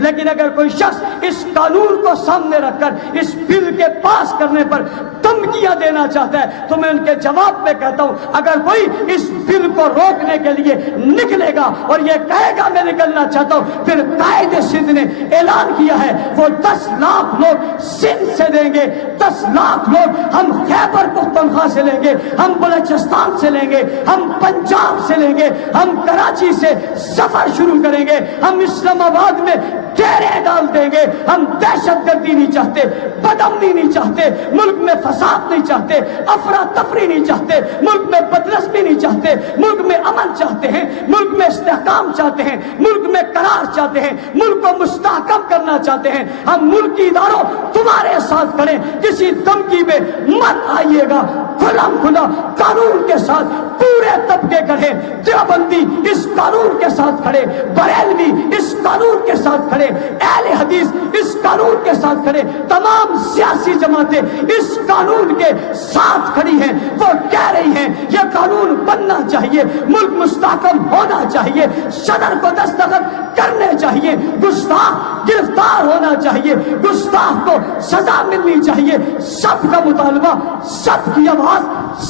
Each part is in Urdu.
لیکن اگر کوئی شخص اس قانون کو سامنے رکھ کر اس بل کے پاس کرنے پر دھمکیاں دینا چاہتا ہے تو میں ان کے جواب میں کہتا ہوں اگر کوئی اس بل کو روکنے کے لیے نکلے گا اور یہ کہے گا میں نکلنا چاہتا ہوں، پھر قائد سندھ نے اعلان کیا ہے وہ 10 لاکھ لوگ سندھ سے دیں گے، 10 لاکھ لوگ ہم خیبر پختونخوا سے لیں گے، ہم بلوچستان سے لیں گے، ہم پنجاب سے لیں گے، ہم کراچی سے سفر شروع کریں گے، ہم اسلام آباد میں ڈیرے ڈال دیں گے۔ ہم دہشت گردی نہیں چاہتے، بدامنی نہیں چاہتے، ملک میں فساد نہیں چاہتے، افراتفری نہیں چاہتے، ملک میں بدنسبی نہیں چاہتے، ملک میں امن چاہتے ہیں، ملک میں استحکام چاہتے ہیں، ملک میں قرار چاہتے ہیں، ملک کو مستحکم کرنا چاہتے ہیں۔ ہم ملکی اداروں تمہارے ساتھ کھڑے، کسی دھمکی میں مت آئیے گا، کھلم کھلا قانون کے ساتھ پورے طبقے کھڑے، دیوبندی اس قانون کے ساتھ کھڑے، بریلوی اس قانون کے ساتھ کھڑے، اہل حدیث اس قانون کے ساتھ کھڑے، تمام سیاسی جماعتیں اس قانون کے ساتھ کھڑی ہیں۔ وہ کہہ رہی ہیں یہ قانون بننا چاہیے، ملک مستحکم ہونا چاہیے، صدر کو دستخط کرنے چاہیے، گستاخ گرفتار ہونا چاہیے، گستاخ کو سزا ملنی چاہیے۔ سب کا مطالبہ، سب کی آواز،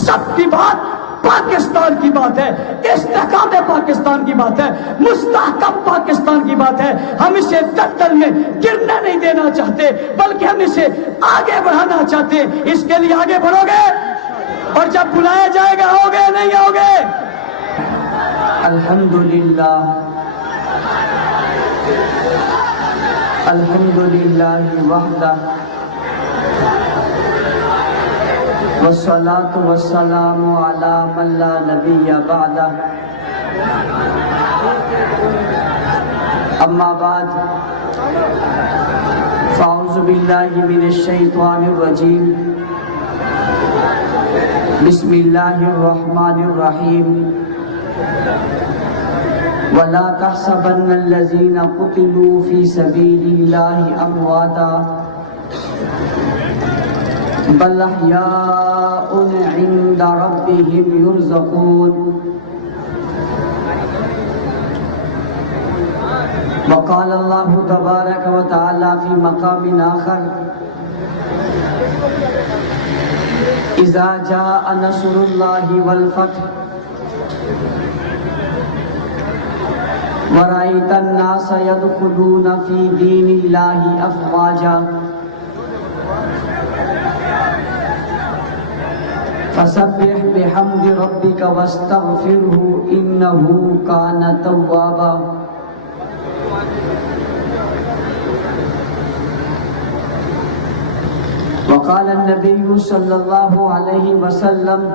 سب کی بات پاکستان کی بات ہے، استحکام پاکستان کی بات ہے، مستحکم پاکستان کی بات ہے۔ ہم اسے دلدل میں گرنے نہیں دینا چاہتے بلکہ ہم اسے آگے بڑھانا چاہتے ہیں۔ اس کے لیے آگے بڑھو گے اور جب بلایا جائے گا ہوگے نہیں ہوگے؟ الحمدللہ الحمدللہ وحدہ والصلاة والسلام علی من لا نبی بعدہ، اما بعد فاعوذ باللہ من الشیطان الرجیم، بسم اللہ الرحمن الرحیم، ولا تحسبن الذین قتلوا فی سبیل اللہ امواتا بل احیاء عند ربهم یرزقون۔ وقال اللہ تبارک و تعالی فی مقام آخر، اذا جاء نصر اللہ والفتح ورأیت الناس يدخلون فی دین اللہ افواجا فسبح بحمد ربک واستغفرہ انہ کان توابا۔ وقال النبی صلی اللہ علیہ وسلم،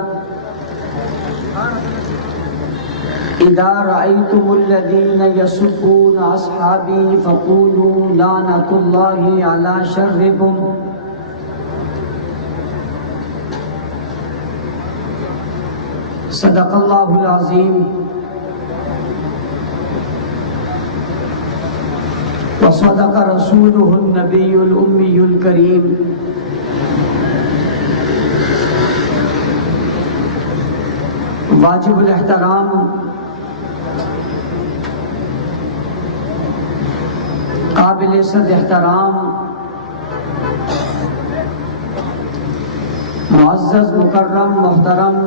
اذا رأیتم الذین یسبون اصحابی فقولوا لعنۃ اللہ علی شرکم۔ صدق اللہ العظیم وصدق رسولہ النبی الامی الکریم۔ واجب الاحترام قابل صد احترام معزز مکرم محترم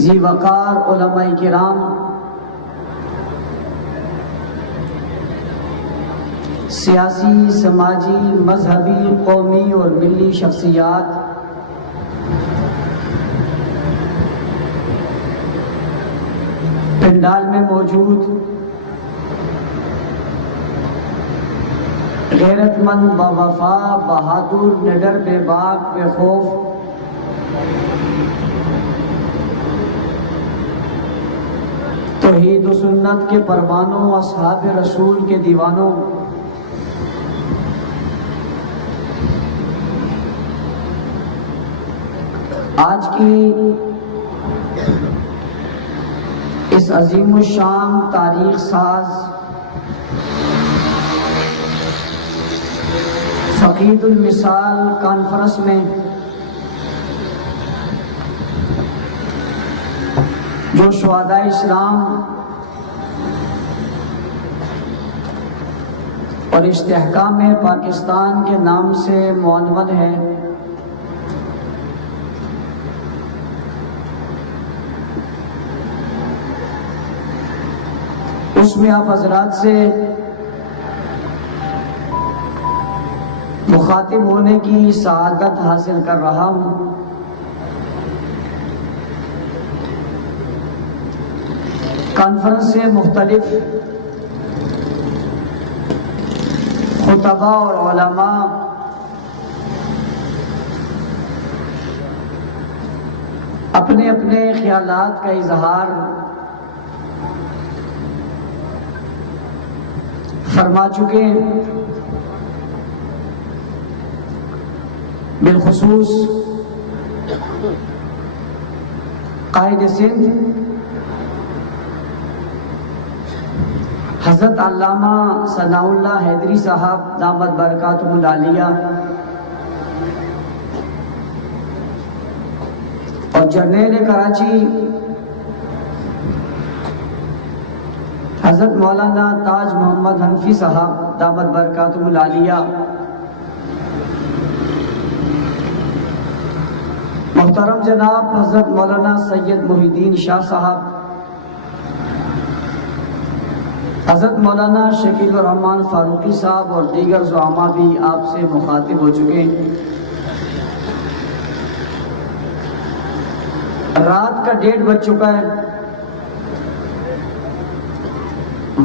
ذی وقار علماء کرام، سیاسی، سماجی، مذہبی، قومی اور ملی شخصیات، پنڈال میں موجود غیرت مند، باوفا، بہادر، نڈر، بے باک، بے خوف توحید و سنت کے پروانوں، اصحاب رسول کے دیوانوں، آج کی اس عظیم الشان تاریخ ساز فقید المثال کانفرنس میں جو شہداء اسلام اور استحکام پاکستان کے نام سے معنون ہے، اس میں آپ حضرات سے مخاطب ہونے کی سعادت حاصل کر رہا ہوں۔ کانفرنس سے مختلف خطباء اور علماء اپنے اپنے خیالات کا اظہار فرما چکے ہیں۔ بالخصوص قائد سندھ حضرت علامہ ثناء اللہ حیدری صاحب دامت برکاتہ العالیہ اور جرنیل کراچی حضرت مولانا تاج محمد حنفی صاحب دامت برکاتہ العالیہ، محترم جناب حضرت مولانا سید محی الدین شاہ صاحب، حضرت مولانا شکیل الرحمن فاروقی صاحب اور دیگر زعماء بھی آپ سے مخاطب ہو چکے ہیں۔ رات کا 1:30 بج چکا ہے،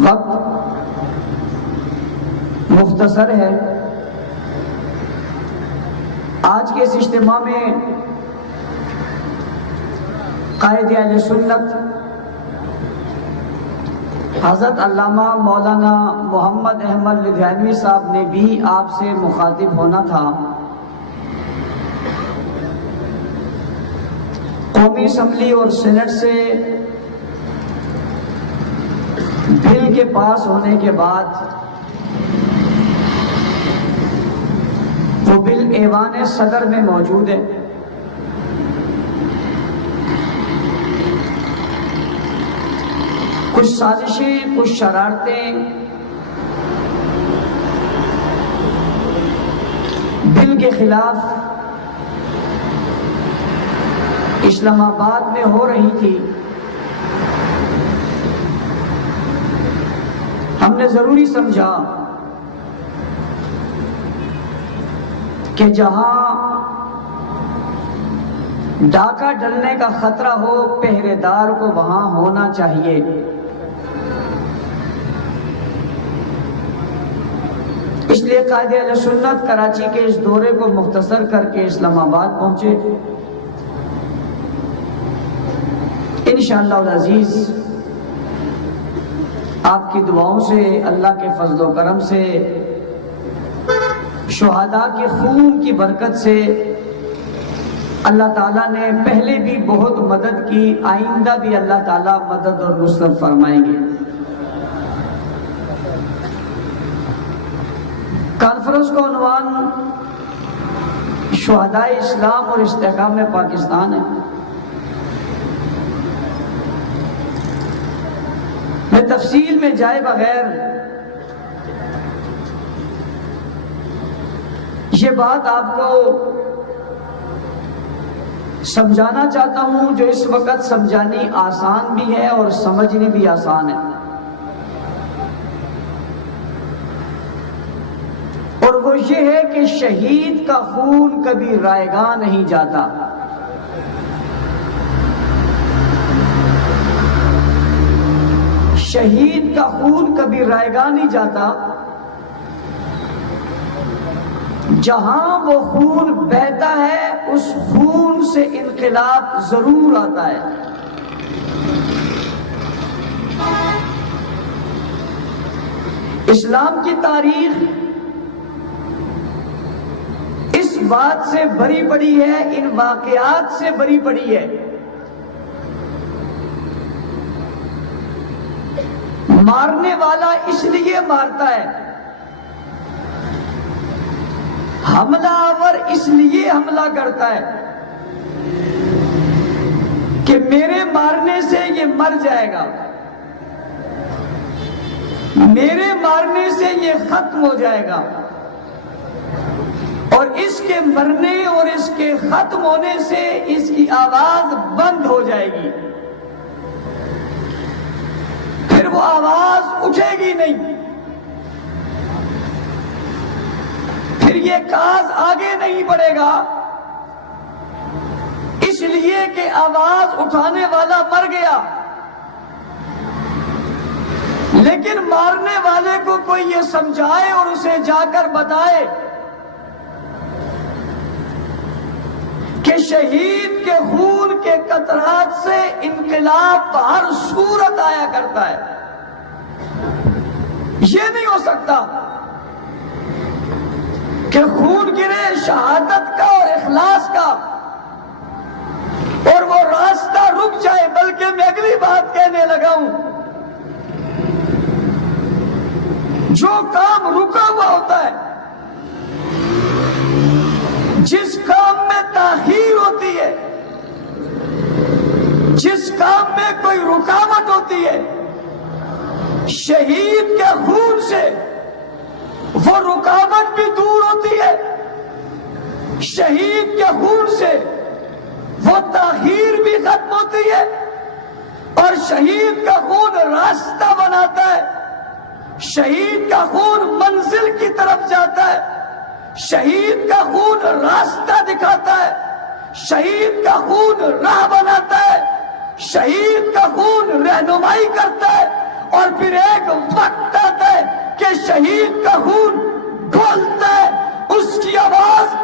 وقت مختصر ہے۔ آج کے اس اجتماع میں قائد اہل سنت حضرت علامہ مولانا محمد احمد لدھیانوی صاحب نے بھی آپ سے مخاطب ہونا تھا۔ قومی اسمبلی اور سینٹ سے بل کے پاس ہونے کے بعد وہ بل ایوان صدر میں موجود ہے۔ کچھ سازشیں، کچھ شرارتیں بل کے خلاف اسلام آباد میں ہو رہی تھی۔ ہم نے ضروری سمجھا کہ جہاں ڈاکہ ڈلنے کا خطرہ ہو، پہرے دار کو وہاں ہونا چاہیے۔ اس لیے قائد اہل سنت کراچی کے اس دورے کو مختصر کر کے اسلام آباد پہنچے۔ انشاءاللہ العزیز آپ کی دعاؤں سے، اللہ کے فضل و کرم سے، شہداء کے خون کی برکت سے اللہ تعالیٰ نے پہلے بھی بہت مدد کی، آئندہ بھی اللہ تعالیٰ مدد اور نصرت فرمائیں گے۔ کانفرنس کا عنوان شہداء اسلام اور استحکام پاکستان ہے۔ میں تفصیل میں جائے بغیر یہ بات آپ کو سمجھانا چاہتا ہوں جو اس وقت سمجھانی آسان بھی ہے اور سمجھنی بھی آسان ہے، اور وہ یہ ہے کہ شہید کا خون کبھی رائیگاں نہیں جاتا۔ شہید کا خون کبھی رائیگاں نہیں جاتا، جہاں وہ خون بہتا ہے اس خون سے انقلاب ضرور آتا ہے۔ اسلام کی تاریخ اس بات سے بری پڑی ہے، ان واقعات سے بری پڑی ہے۔ مارنے والا اس لیے مارتا ہے، حملہ آور اس لیے حملہ کرتا ہے کہ میرے مارنے سے یہ مر جائے گا۔ میرے مارنے سے یہ ختم ہو جائے گا، اور اس کے مرنے اور اس کے ختم ہونے سے اس کی آواز بند ہو جائے گی، پھر وہ آواز اٹھے گی نہیں، پھر یہ کاز آگے نہیں بڑھے گا، اس لیے کہ آواز اٹھانے والا مر گیا۔ لیکن مارنے والے کو کوئی یہ سمجھائے اور اسے جا کر بتائے کہ شہید کے خون کے قطرات سے انقلاب ہر صورت آیا کرتا ہے، یہ نہیں ہو سکتا کہ خون گرے شہادت کا اور اخلاص کا اور وہ راستہ رک جائے۔ بلکہ میں اگلی بات کہنے لگا ہوں، جو کام رکا ہوا ہوتا ہے، جس کام میں تاخیر ہوتی ہے، جس کام میں کوئی رکاوٹ ہوتی ہے، شہید کے خون سے وہ رکاوٹ بھی دور ہوتی ہے، شہید کے خون سے وہ تاخیر بھی ختم ہوتی ہے، اور شہید کا خون راستہ بناتا ہے، شہید کا خون منزل کی طرف جاتا ہے، شہید کا خون راستہ دکھاتا ہے، شہید کا خون راہ بناتا ہے، شہید کا خون رہنمائی کرتا ہے، اور پھر ایک وقت آتا ہے کہ شہید کا خون بولتا ہے، اس کی آواز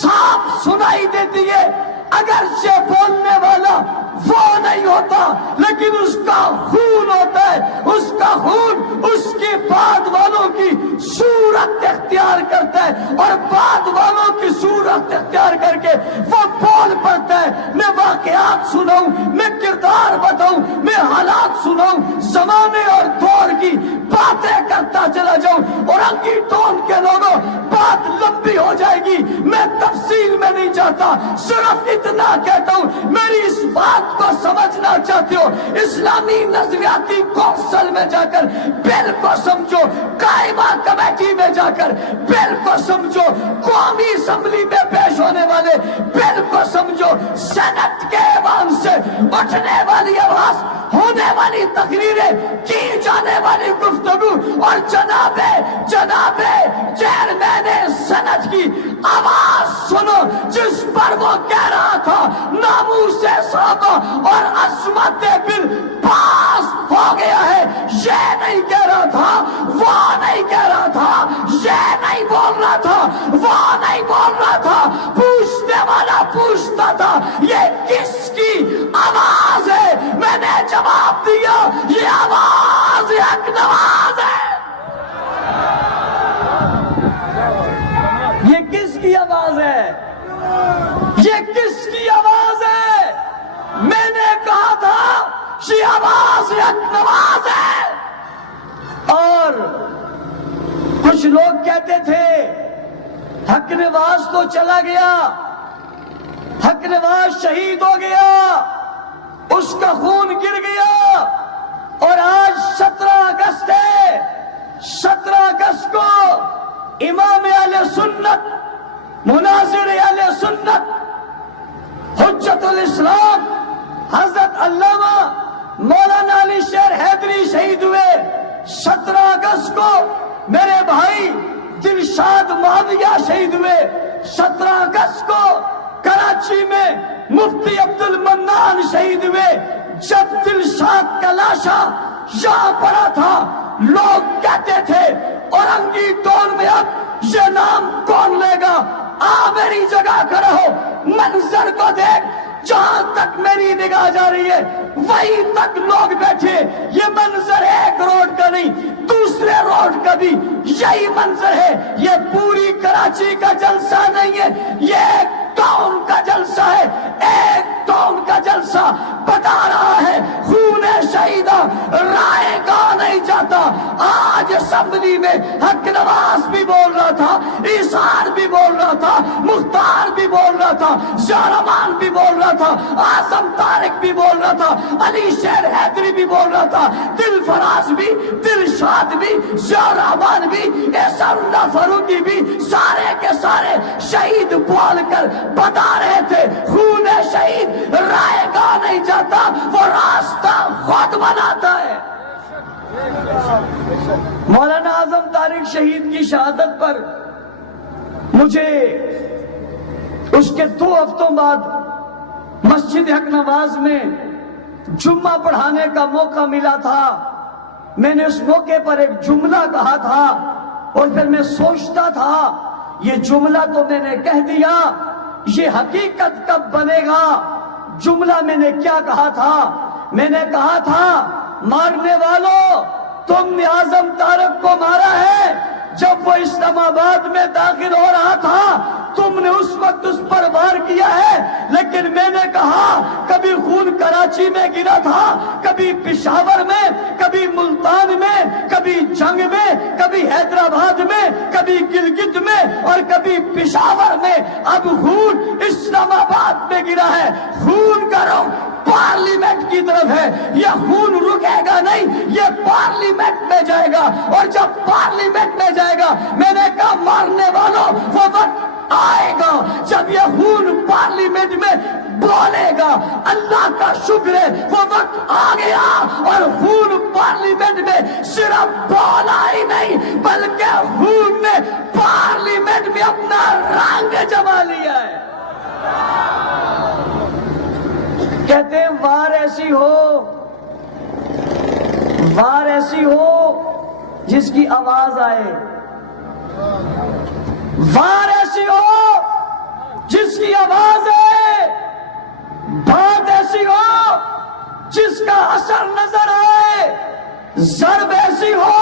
صاف سنائی دیتی ہے، اگرچہ بولنے والا وہ نہیں ہوتا لیکن اس کا خون ہوتا ہے، اس کا خون اس کے بعد والوں کی صورت اختیار کرتا ہے، اور بعد والوں کی صورت اختیار کر کے وہ بول پڑتا ہے۔ میں واقعات سناؤں، میں کردار بتاؤں، میں حالات سناؤں، زمانے اور دور کی باتیں کرتا چلا جاؤں، اور انگی ٹون کے لوگوں بات لمبی ہو جائے گی، میں تفصیل میں نہیں جاتا، صرف اتنا کہتا ہوں، میری اس بات کو سمجھنا چاہتے ہو، اسلامی نظریاتی کونسل میں جا کر بل کو سمجھو، قائمہ کمیٹی میں جا کر بل کو سمجھو، قومی اسمبلی میں پیش ہونے والے بل کو سمجھو، سینٹ کے ایوان سے اٹھنے والی آواز، ہونے والی تقریریں، کی جانے والی گفتگو، اور جناب چیئرمین سینٹ کی آواز سنو، جس پر وہ کہہ رہا تھا ناموس صحابہ اور عصمت بل پاس ہو گیا ہے، یہ نہیں کہہ رہا تھا، وہ نہیں کہہ رہا تھا، یہ نہیں بول رہا تھا، وہ نہیں بول رہا تھا، پوچھنے والا پوچھتا تھا یہ کس کی آواز ہے؟ میں نے جواب دیا یہ آواز حق نواز ہے۔ یہ کس کی آواز ہے؟ یہ کس کی آواز ہے؟ میں نے کہا تھا یہ آواز حق نواز ہے۔ اور کچھ لوگ کہتے تھے حق نواز تو چلا گیا، حق نواز شہید ہو گیا، اس کا خون گر گیا، اور آج 17 اگست ہے، 17 اگست کو امام اہل سنت، مناظر اہل سنت، حجت الاسلام حضرت علامہ مولانا علی شیر حیدری شہید ہوئے۔ 17 اگست کو میرے بھائی دلشاد معاویہ شہید ہوئے۔ 17 اگست کو کراچی میں مفتی عبد المنان شہید ہوئے۔ جب دلشاد کا لاشا یہاں پڑا تھا، لوگ کہتے تھے اورنگی ٹون میں اب یہ نام کون لے گا؟ آ میری جگہ کھڑا ہو، منظر کو دیکھ، جہاں تک میری نگاہ جا رہی ہے وہیں تک لوگ بیٹھے۔ یہ منظر ایک روڈ کا نہیں، دوسرے روڈ کا بھی یہی منظر ہے۔ یہ پوری کراچی کا جلسہ نہیں ہے، یہ ایک ٹاؤن کا جلسہ ہے، ایک ٹاؤن کا جلسہ بتا رہا ہے خون شہیدہ رائے گاہ نہیں نہیں چاہتا. آج اسمبلی میں حق نواز بھی بول رہا تھا, ایثار بھی بول رہا تھا, مختار بھی بول رہا تھا, شہرمان بھی بول رہا تھا, اعظم طارق بھی بول رہا تھا, علی شیر حیدری بھی بول رہا تھا, دل فراز بھی, دلشاد بھی, شہرمان بھی, احسان اللہ فاروقی بھی, سارے کے سارے شہید بول کر بتا رہے تھے خون شہید رائے گاہ نہیں جاتا, وہ راستہ خود بناتا ہے. مولانا اعظم طارق شہید کی شہادت پر مجھے اس کے 2 ہفتوں بعد مسجد حق نواز میں جمعہ پڑھانے کا موقع ملا تھا. میں نے اس موقع پر ایک جملہ کہا تھا اور پھر میں سوچتا تھا یہ جملہ تو میں نے کہہ دیا, یہ حقیقت کب بنے گا. جملہ میں نے کیا کہا تھا؟ میں نے کہا تھا مارنے والوں تم نے اعظم طارق کو مارا ہے جب وہ اسلام آباد میں داخل ہو رہا تھا, تم نے اس وقت اس پر وار کیا ہے. لیکن میں نے کہا کبھی خون کراچی میں گرا تھا, کبھی پشاور میں, کبھی ملتان میں, کبھی جنگ میں, کبھی حیدرآباد میں, کبھی گلگت میں اور کبھی پشاور میں. اب خون اسلام آباد میں گرا ہے, خون کا رخ پارلیمنٹ کی طرف ہے. یہ خون رکے گا نہیں, یہ پارلیمنٹ میں جائے گا, اور جب پارلیمنٹ میں جائے گا میں نے کہا مارنے والوں وہ وقت آئے گا جب یہ خون پارلیمنٹ میں بولے گا. اللہ کا شکر ہے وہ وقت آ گیا اور خون پارلیمنٹ میں صرف بولا ہی نہیں بلکہ خون نے پارلیمنٹ میں اپنا رنگ جما لیا ہے. کہتے ہیں وار ایسی ہو, وار ایسی ہو جس کی آواز آئے, وار ایسی ہو جس کی آواز ہے, بات ایسی ہو جس کا اثر نظر آئے, ضرب ایسی ہو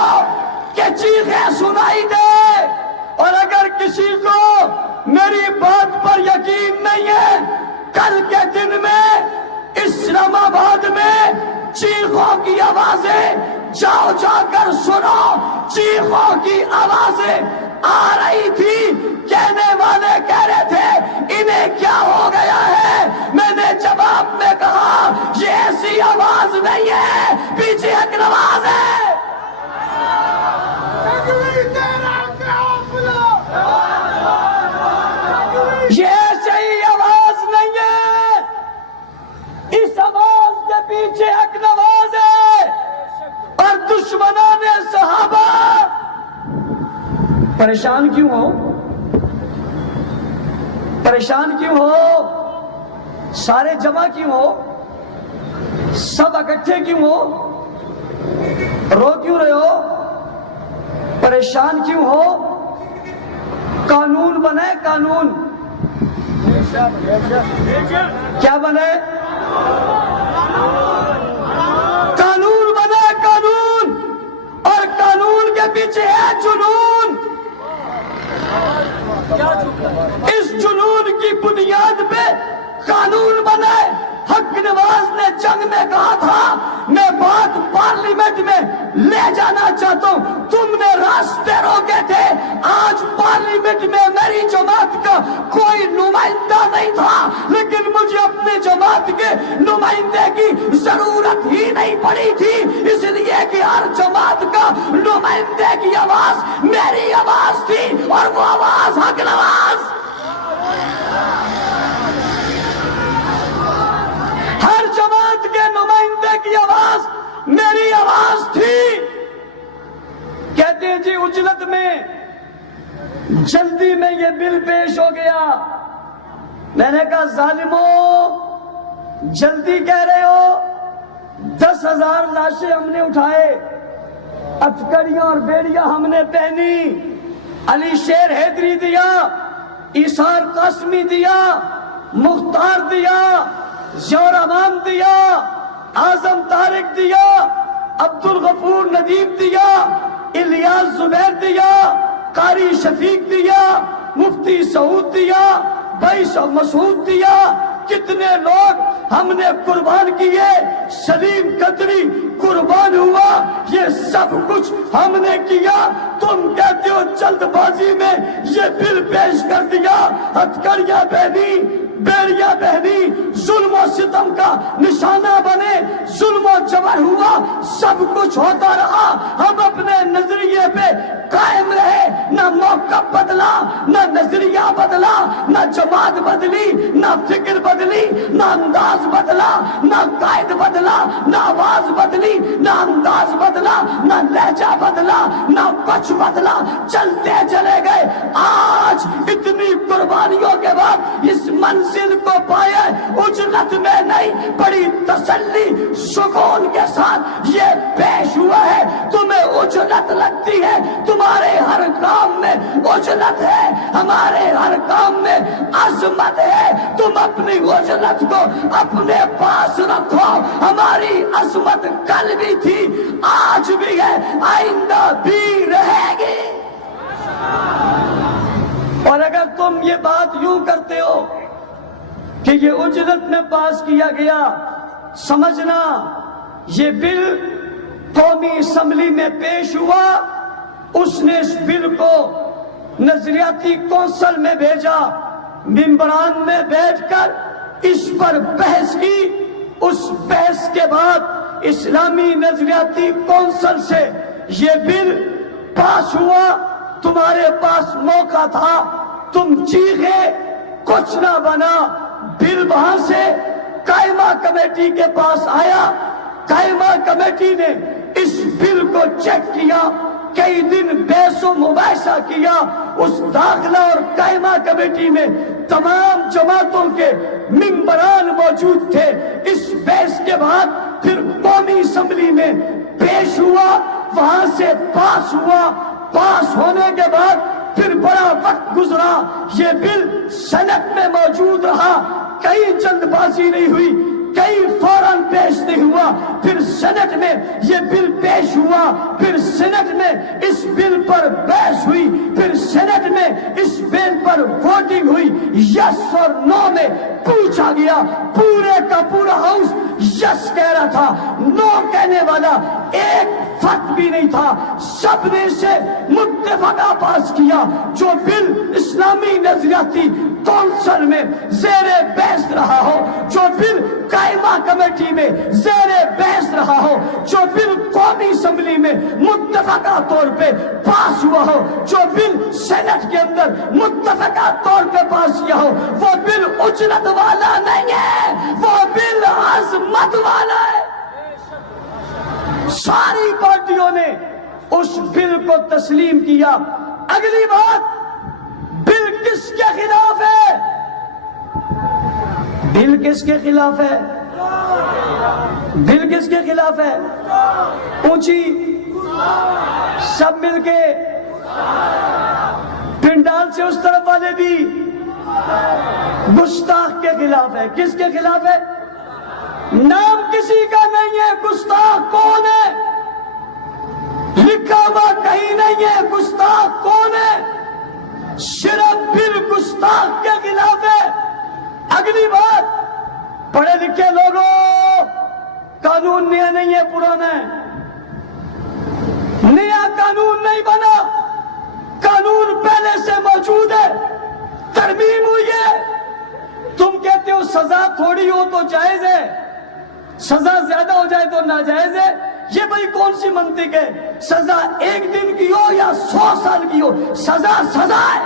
کہ چیخیں سنائی دے. اور اگر کسی کو میری بات پر یقین نہیں ہے, کل کے دن میں اسلام آباد میں چیخوں کی آوازیں جاؤ جا کر سنو. چیخوں کی آوازیں آ رہی تھی, کہنے والے کہہ رہے تھے انہیں کیا ہو گیا ہے. میں نے جواب میں کہا یہ ایسی آواز نہیں ہے, پیچھے حق نواز ہے. یہ ایسی ہی آواز نہیں ہے, اس آواز کے پیچھے حق نواز ہے. اور دشمنان صحابہ پریشان کیوں ہو, پریشان کیوں ہو, سارے جمع کیوں ہو, سب اکٹھے کیوں ہو, رو کیوں رہے ہو, پریشان کیوں ہو. قانون بنے, قانون کیا بنے, قانون بنے, قانون. اور قانون کے پیچھے ہے جنون. اس جنون کی بنیاد پہ قانون بنے. حق نواز نے جنگ میں کہا تھا میں بات پارلیمنٹ میں لے جانا چاہتا ہوں, تم نے راستے روکے تھے. آج پارلیمنٹ میں میری جماعت کا کوئی نمائندہ نہیں تھا, لیکن مجھے اپنے جماعت کے نمائندے کی ضرورت ہی نہیں پڑی تھی, اس لیے کہ ہر جماعت کا نمائندے کی آواز میری آواز تھی, اور وہ آواز حق نواز. ہر جماعت کے نمائندے کی آواز میری آواز تھی. کہتے ہیں جی اجلت میں جلدی میں یہ بل پیش ہو گیا. میں نے کہا ظالموں جلدی کہہ رہے ہو, 10,000 لاشیں ہم نے اٹھائے, اتکڑیاں اور بیڑیاں ہم نے پہنی, علی شیر حیدری دیا, ایثار قاسمی دیا, مختار دیا, ضیاء الرحمان دیا, اعظم طارق دیا, عبد الغفور ندیم دیا, الیاس زبیر دیا, قاری شفیق دیا, مفتی سعود دیا, بھائی مسعود دیا. کتنے لوگ ہم نے قربان کیے, سلیم قدری قربان ہوا. یہ سب سب کچھ ہم نے کیا، تم کہتے ہو جلد بازی میں یہ بل پیش کر دیا، ہتھکڑیاں بہنی، بیڑیاں بہنی، ظلم و ستم کا نشانہ بنے، ظلم و جبر ہوا، سب کچھ ہوتا رہا، ہم اپنے نظریے پہ قائم رہے، نہ موقع بدلا، نہ نظریہ بدلا، نہ جماعت بدلی، نہ فکر بدلی، نہ انداز بدلا، نہ قائد بدلا، نہ آواز بدلی، نہ انداز بدلا، نہ لہجہ بدلا، نہ کچھ بدلا، چلتے چلے گئے۔ آج اتنی قربانیوں کے بعد اس منزل کو پائے، اجرت میں نہیں، بڑی تسلی سکون کے ساتھ یہ پیش ہوا ہے۔ تمہیں اجرت لگتی ہے، تمہارے ہر کام میں اجرت ہے، ہمارے ہر کام میں عظمت ہے، تم اپنی اجرت کو اپنے پاس رکھو۔ ہماری عظمت کل بھی تھی، آج بھی ہے، آئندہ بھی رہے گی۔ اور اگر تم یہ بات یوں کرتے ہو کہ یہ اجرت میں پاس کیا گیا، سمجھنا یہ بل قومی اسمبلی میں پیش ہوا، اس نے اس بل کو نظریاتی کونسل میں بھیجا، ممبران میں بیٹھ کر اس پر بحث کی، اس بحث کے بعد اسلامی نظریاتی کونسل سے یہ بل پاس ہوا۔ تمہارے پاس موقع تھا، تم چیخے، کچھ نہ بنا۔ بل وہاں سے قائمہ کمیٹی کے پاس آیا، قائمہ کمیٹی نے اس بل کو چیک کیا، کئی دن بحث و مباحثہ کیا۔ اس داخلہ اور قائمہ کمیٹی میں تمام جماعتوں کے ممبران موجود تھے۔ اس بحث کے بعد پھر قومی اسمبلی میں پیش ہوا، وہاں سے پاس ہوا۔ پاس ہونے کے بعد پھر بڑا وقت گزرا، یہ بل سینٹ میں موجود رہا، کئی جلد بازی نہیں ہوئی، کئی فوراً پیش نہیں ہوا۔ پھر سینٹ میں یہ بل پیش ہوا، پھر سینٹ میں اس بل پر بحث ہوئی، پھر سینٹ میں اس بل پر ووٹنگ ہوئی، یس اور نو میں پوچھا گیا۔ پورے کا پورا ہاؤس یس کہہ رہا تھا، نو کہنے والا ایک فرق بھی نہیں تھا، سب نے اسے متفقہ پاس کیا۔ جو بل اسلامی نظریاتی کونسل میں زیر بحث رہا ہو، جو بل قائمہ کمیٹی میں زیر بحث رہا ہو، جو بل قومی اسمبلی میں متفقہ طور پہ پاس ہوا ہو، جو بل سینٹ کے اندر متفقہ طور پہ پاس کیا ہو، وہ بل اجرت والا نہیں ہے، وہ بل عظمت والا ہے۔ ساری پارٹیوں نے اس بل کو تسلیم کیا۔ اگلی بات، بل کس کے خلاف ہے؟ بل کس کے خلاف ہے؟ بل کس کے خلاف ہے؟ اونچی سب مل کے، پنڈال سے اس طرف والے بھی، گستاخ کے خلاف ہے۔ کس کے خلاف ہے؟ نام کسی کا نہیں ہے، گستاخ کون ہے؟ لکھا ہوا کہیں نہیں ہے، گستاخ کون ہے؟ صرف بل گستاخ کے خلاف ہے۔ اگلی بات، پڑھے لکھے لوگوں، قانون نیا نہیں ہے، پرانا ہے، نیا قانون نہیں بنا، قانون پہلے سے موجود ہے، ترمیم ہوئی ہے۔ تم کہتے ہو سزا تھوڑی ہو تو جائز ہے، سزا زیادہ ہو جائے تو ناجائز ہے۔ یہ بھائی کون سی منطق ہے؟ سزا ایک دن کی ہو یا 100 سال کی ہو، سزا سزا ہے۔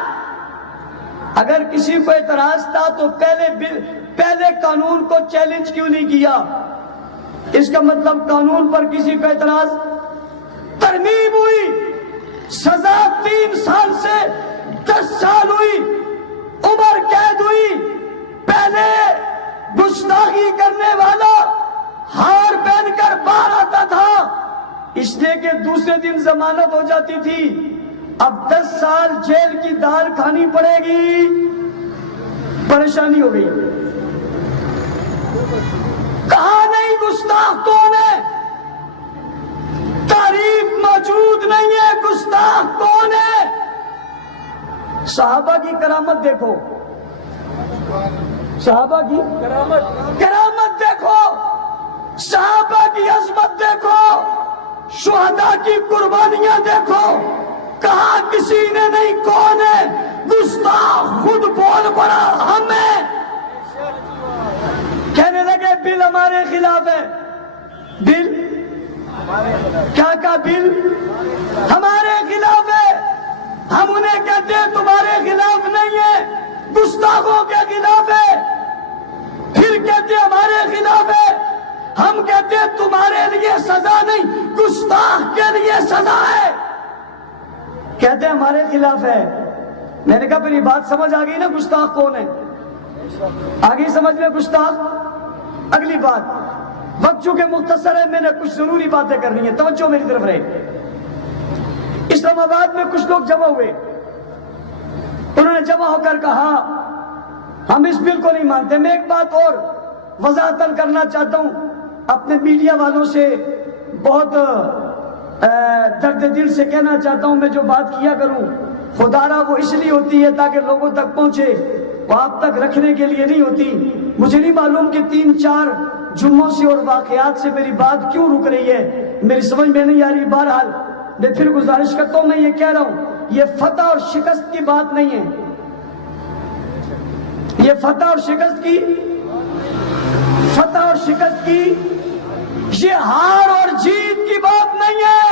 اگر کسی کو اعتراض تھا تو پہلے قانون کو چیلنج کیوں نہیں کیا؟ اس کا مطلب قانون پر کسی کو اعتراض۔ ترمیم ہوئی، سزا 3 سال سے 10 سال ہوئی، عمر قید ہوئی۔ پہلے گستاخی کرنے والا ہار پہن کر باہر آتا تھا، اس لیے کہ دوسرے دن ضمانت ہو جاتی تھی۔ اب 10 سال جیل کی دال کھانی پڑے گی، پریشانی ہو گئی۔ کہاں نہیں گستاخ کون ہے؟ تعریف موجود نہیں ہے، گستاخ کون ہے؟ صحابہ کی کرامت دیکھو، صحابہ کی کرامت دیکھو، صحابہ کی عظمت دیکھو، شہداء کی قربانیاں دیکھو، کہا کسی نے نہیں، کون ہے؟ گستاخ خود بول پڑا، ہم ہیں۔ کہنے لگے بل ہمارے خلاف ہے۔ بل کیا کہا؟ بل ہمارے خلاف ہے۔ ہم انہیں کہتے ہیں تمہارے خلاف نہیں ہے، گستاخوں کے خلاف ہے۔ پھر کہتے ہیں ہمارے خلاف ہے، ہم کہتے ہیں تمہارے لیے سزا نہیں، گستاخ کے لیے سزا ہے۔ کہتے ہیں ہمارے خلاف ہے۔ میں نے کہا پھر یہ بات سمجھ آ گئی نا گستاخ کون ہے؟ آگے سمجھ میں گستاخ۔ اگلی بات، وقت چونکہ مختصر ہے، میں نے کچھ ضروری باتیں کرنی ہیں، توجہ میری طرف رہے۔ اسلام آباد میں کچھ لوگ جمع ہوئے، انہوں نے جمع ہو کر کہا ہم اس بل کو نہیں مانتے۔ میں ایک بات اور وضاحت کرنا چاہتا ہوں، اپنے میڈیا والوں سے بہت درد دل سے کہنا چاہتا ہوں، میں جو بات کیا کروں خدا را وہ اس لیے ہوتی ہے تاکہ لوگوں تک پہنچے، وہ آپ تک رکھنے کے لیے نہیں ہوتی۔ مجھے نہیں معلوم کہ 3-4 جمعوں سے اور واقعات سے میری بات کیوں رک رہی ہے، میری سمجھ میں نہیں آ رہی۔ بہرحال میں پھر گزارش کرتا ہوں، میں یہ کہہ رہا ہوں یہ فتح اور شکست کی بات نہیں ہے، یہ فتح اور شکست کی یہ ہار اور جیت کی بات نہیں ہے،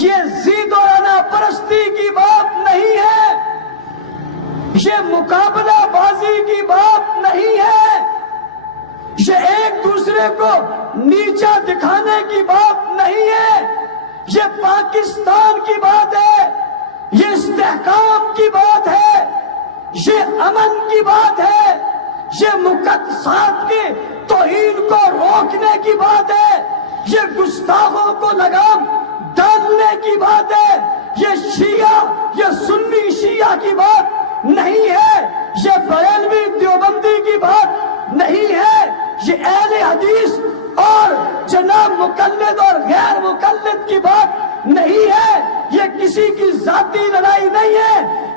یہ ضد اور انا پرستی کی بات نہیں ہے، یہ مقابلہ بازی کی بات نہیں ہے، یہ ایک دوسرے کو نیچا دکھانے کی بات نہیں ہے، یہ پاکستان کی بات ہے، یہ استحکام کی بات ہے، یہ امن کی بات ہے، یہ مقدسات کی توہین کو روکنے کی بات ہے، یہ گستاخوں کو لگام ڈالنے کی بات ہے، یہ شیعہ، یہ سنی شیعہ کی بات نہیں ہے، یہ بریلوی دیوبندی کی بات نہیں ہے، یہ اہل حدیث اور جناب مقلد اور غیر مقلد کی بات نہیں ہے، یہ کسی کی ذاتی لڑائی نہیں ہے،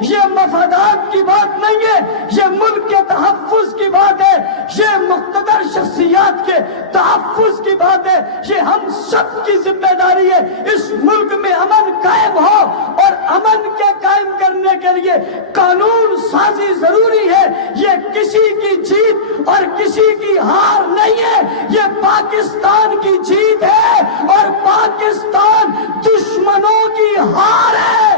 یہ مفادات کی بات نہیں ہے، یہ ملک کے تحفظ کی بات ہے، یہ مقتدر شخصیات کے تحفظ کی بات ہے، یہ ہم سب کی ذمہ داری ہے۔ اس ملک میں امن قائم ہو، اور امن کے قائم کرنے کے لیے قانون سازی ضروری ہے، یہ کسی کی جیت اور کسی کی ہار نہیں ہے، یہ پاکستان کی جیت ہے اور پاکستان دشمنوں کی ہار ہے،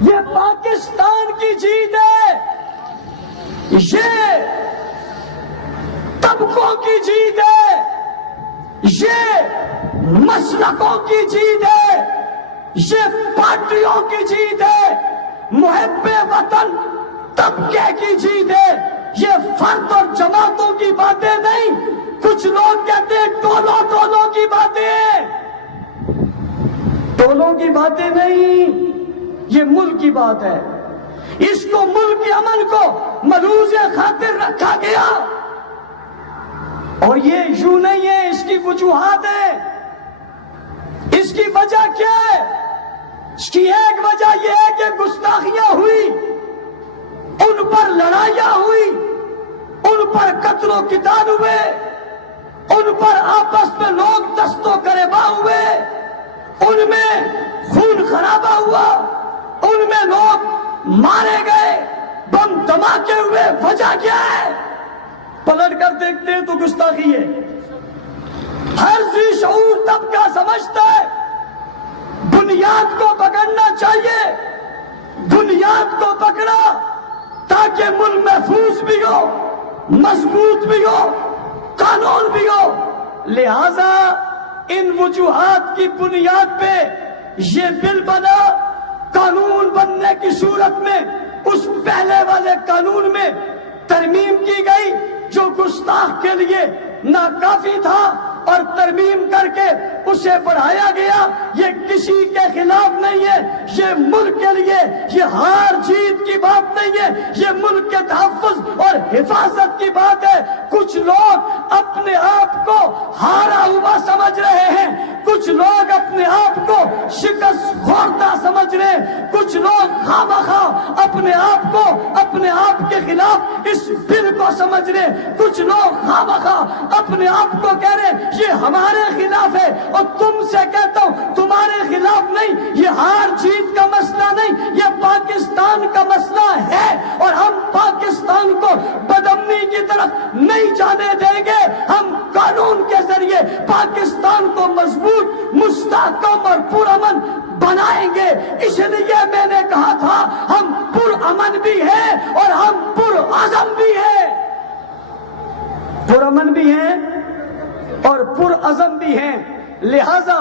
یہ پاکستان کی جیت ہے، یہ طبقوں کی جیت ہے، یہ مسلکوں کی جیت ہے، یہ پارٹیوں کی جیت ہے، محب وطن طبقے کی جیت ہے، یہ فرد اور جماعتوں کی باتیں نہیں، کچھ لوگ کہتے ہیں ٹولوں کی باتیں، ٹولوں کی باتیں نہیں، یہ ملک کی بات ہے، اس کو ملک کے امن کو ملوز خاطر رکھا گیا، اور یہ یوں نہیں ہے، اس کی وجوہات ہیں، اس کی وجہ کیا ہے؟ اس کی ایک وجہ یہ ہے کہ گستاخیاں ہوئی، ان پر لڑائیاں ہوئی، ان پر قتل و قتال ہوئے، ان پر آپس میں لوگ دست و گریباں ہوئے، ان میں خون خرابہ ہوا، ان میں لوگ مارے گئے، بم دھماکے ہوئے، وجہ کیا ہے؟ پلٹ کر دیکھتے ہیں تو گستاخی ہے۔ ہر ذی شعور طبقہ سمجھتا ہے بنیاد کو پکڑنا چاہیے، بنیاد کو پکڑا تاکہ ملک محفوظ بھی ہو، مضبوط بھی ہو، قانون بھی ہو، لہذا ان وجوہات کی بنیاد پہ یہ بل بنا، قانون بننے کی صورت میں اس پہلے والے قانون میں ترمیم کی گئی جو گستاخ کے لیے ناکافی تھا، اور ترمیم کر کے اسے بڑھایا گیا۔ یہ کسی کے خلاف نہیں ہے، یہ ملک کے لیے، یہ ہار جیت کی بات نہیں ہے، یہ ملک کے تحفظ اور حفاظت کی بات ہے۔ کچھ لوگ اپنے آپ کو ہارا ہوا سمجھ رہے ہیں، کچھ کچھ لوگ اپنے آپ کو شکست خوردہ سمجھ رہے، کچھ لوگ خواہ اپنے آپ کو اپنے آپ کے خلاف اس بل کو سمجھ رہے، کچھ لوگ خواہ اپنے آپ کو کہہ رہے یہ ہمارے خلاف ہے، اور تم سے کہتا ہوں تمہارے خلاف نہیں، یہ ہار جیت کا مسئلہ نہیں، یہ پاکستان کا مسئلہ ہے، اور ہم پاکستان کو بدامنی کی طرف نہیں جانے دیں گے۔ ہم قانون کے ذریعے پاکستان کو مضبوط، مستحکم اور پرامن بنائیں گے۔ اس لیے میں نے کہا تھا ہم پرامن بھی ہیں اور ہم پرعزم بھی ہیں، پرامن بھی ہیں اور پرعزم بھی ہیں۔ لہذا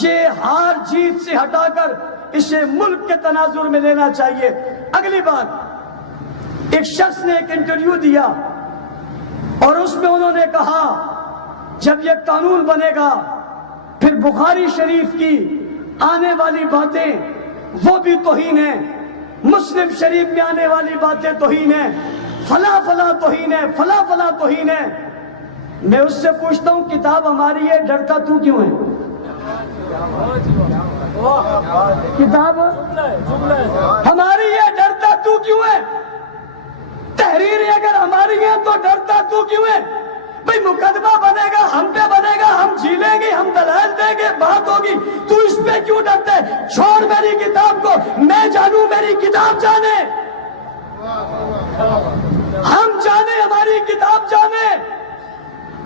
یہ ہار جیت سے ہٹا کر اسے ملک کے تناظر میں لینا چاہیے۔ اگلی بات، ایک شخص نے ایک انٹرویو دیا اور اس میں انہوں نے کہا جب یہ قانون بنے گا پھر بخاری شریف کی آنے والی باتیں وہ بھی توہین ہیں، مسلم شریف میں آنے والی باتیں توہین ہیں، فلاں فلاں توہین ہے، فلاں فلاں توہین ہے۔ میں اس سے پوچھتا ہوں کتاب ہماری ہے، ڈرتا تو کیوں ہے؟ کتاب ہماری ہے، ڈرتا تو کیوں ہے؟ تحریریں اگر ہماری ہیں تو ڈرتا تو کیوں ہے؟ بھئی مقدمہ بنے گا، ہم پہ بنے گا، ہم جھیلیں گے، ہم دلائل دیں گے، بات ہوگی، تو اس پہ کیوں ڈرتے؟ چھوڑ میری کتاب کو، میں جانوں میری کتاب جانے، ہم جانے ہماری کتاب جانے۔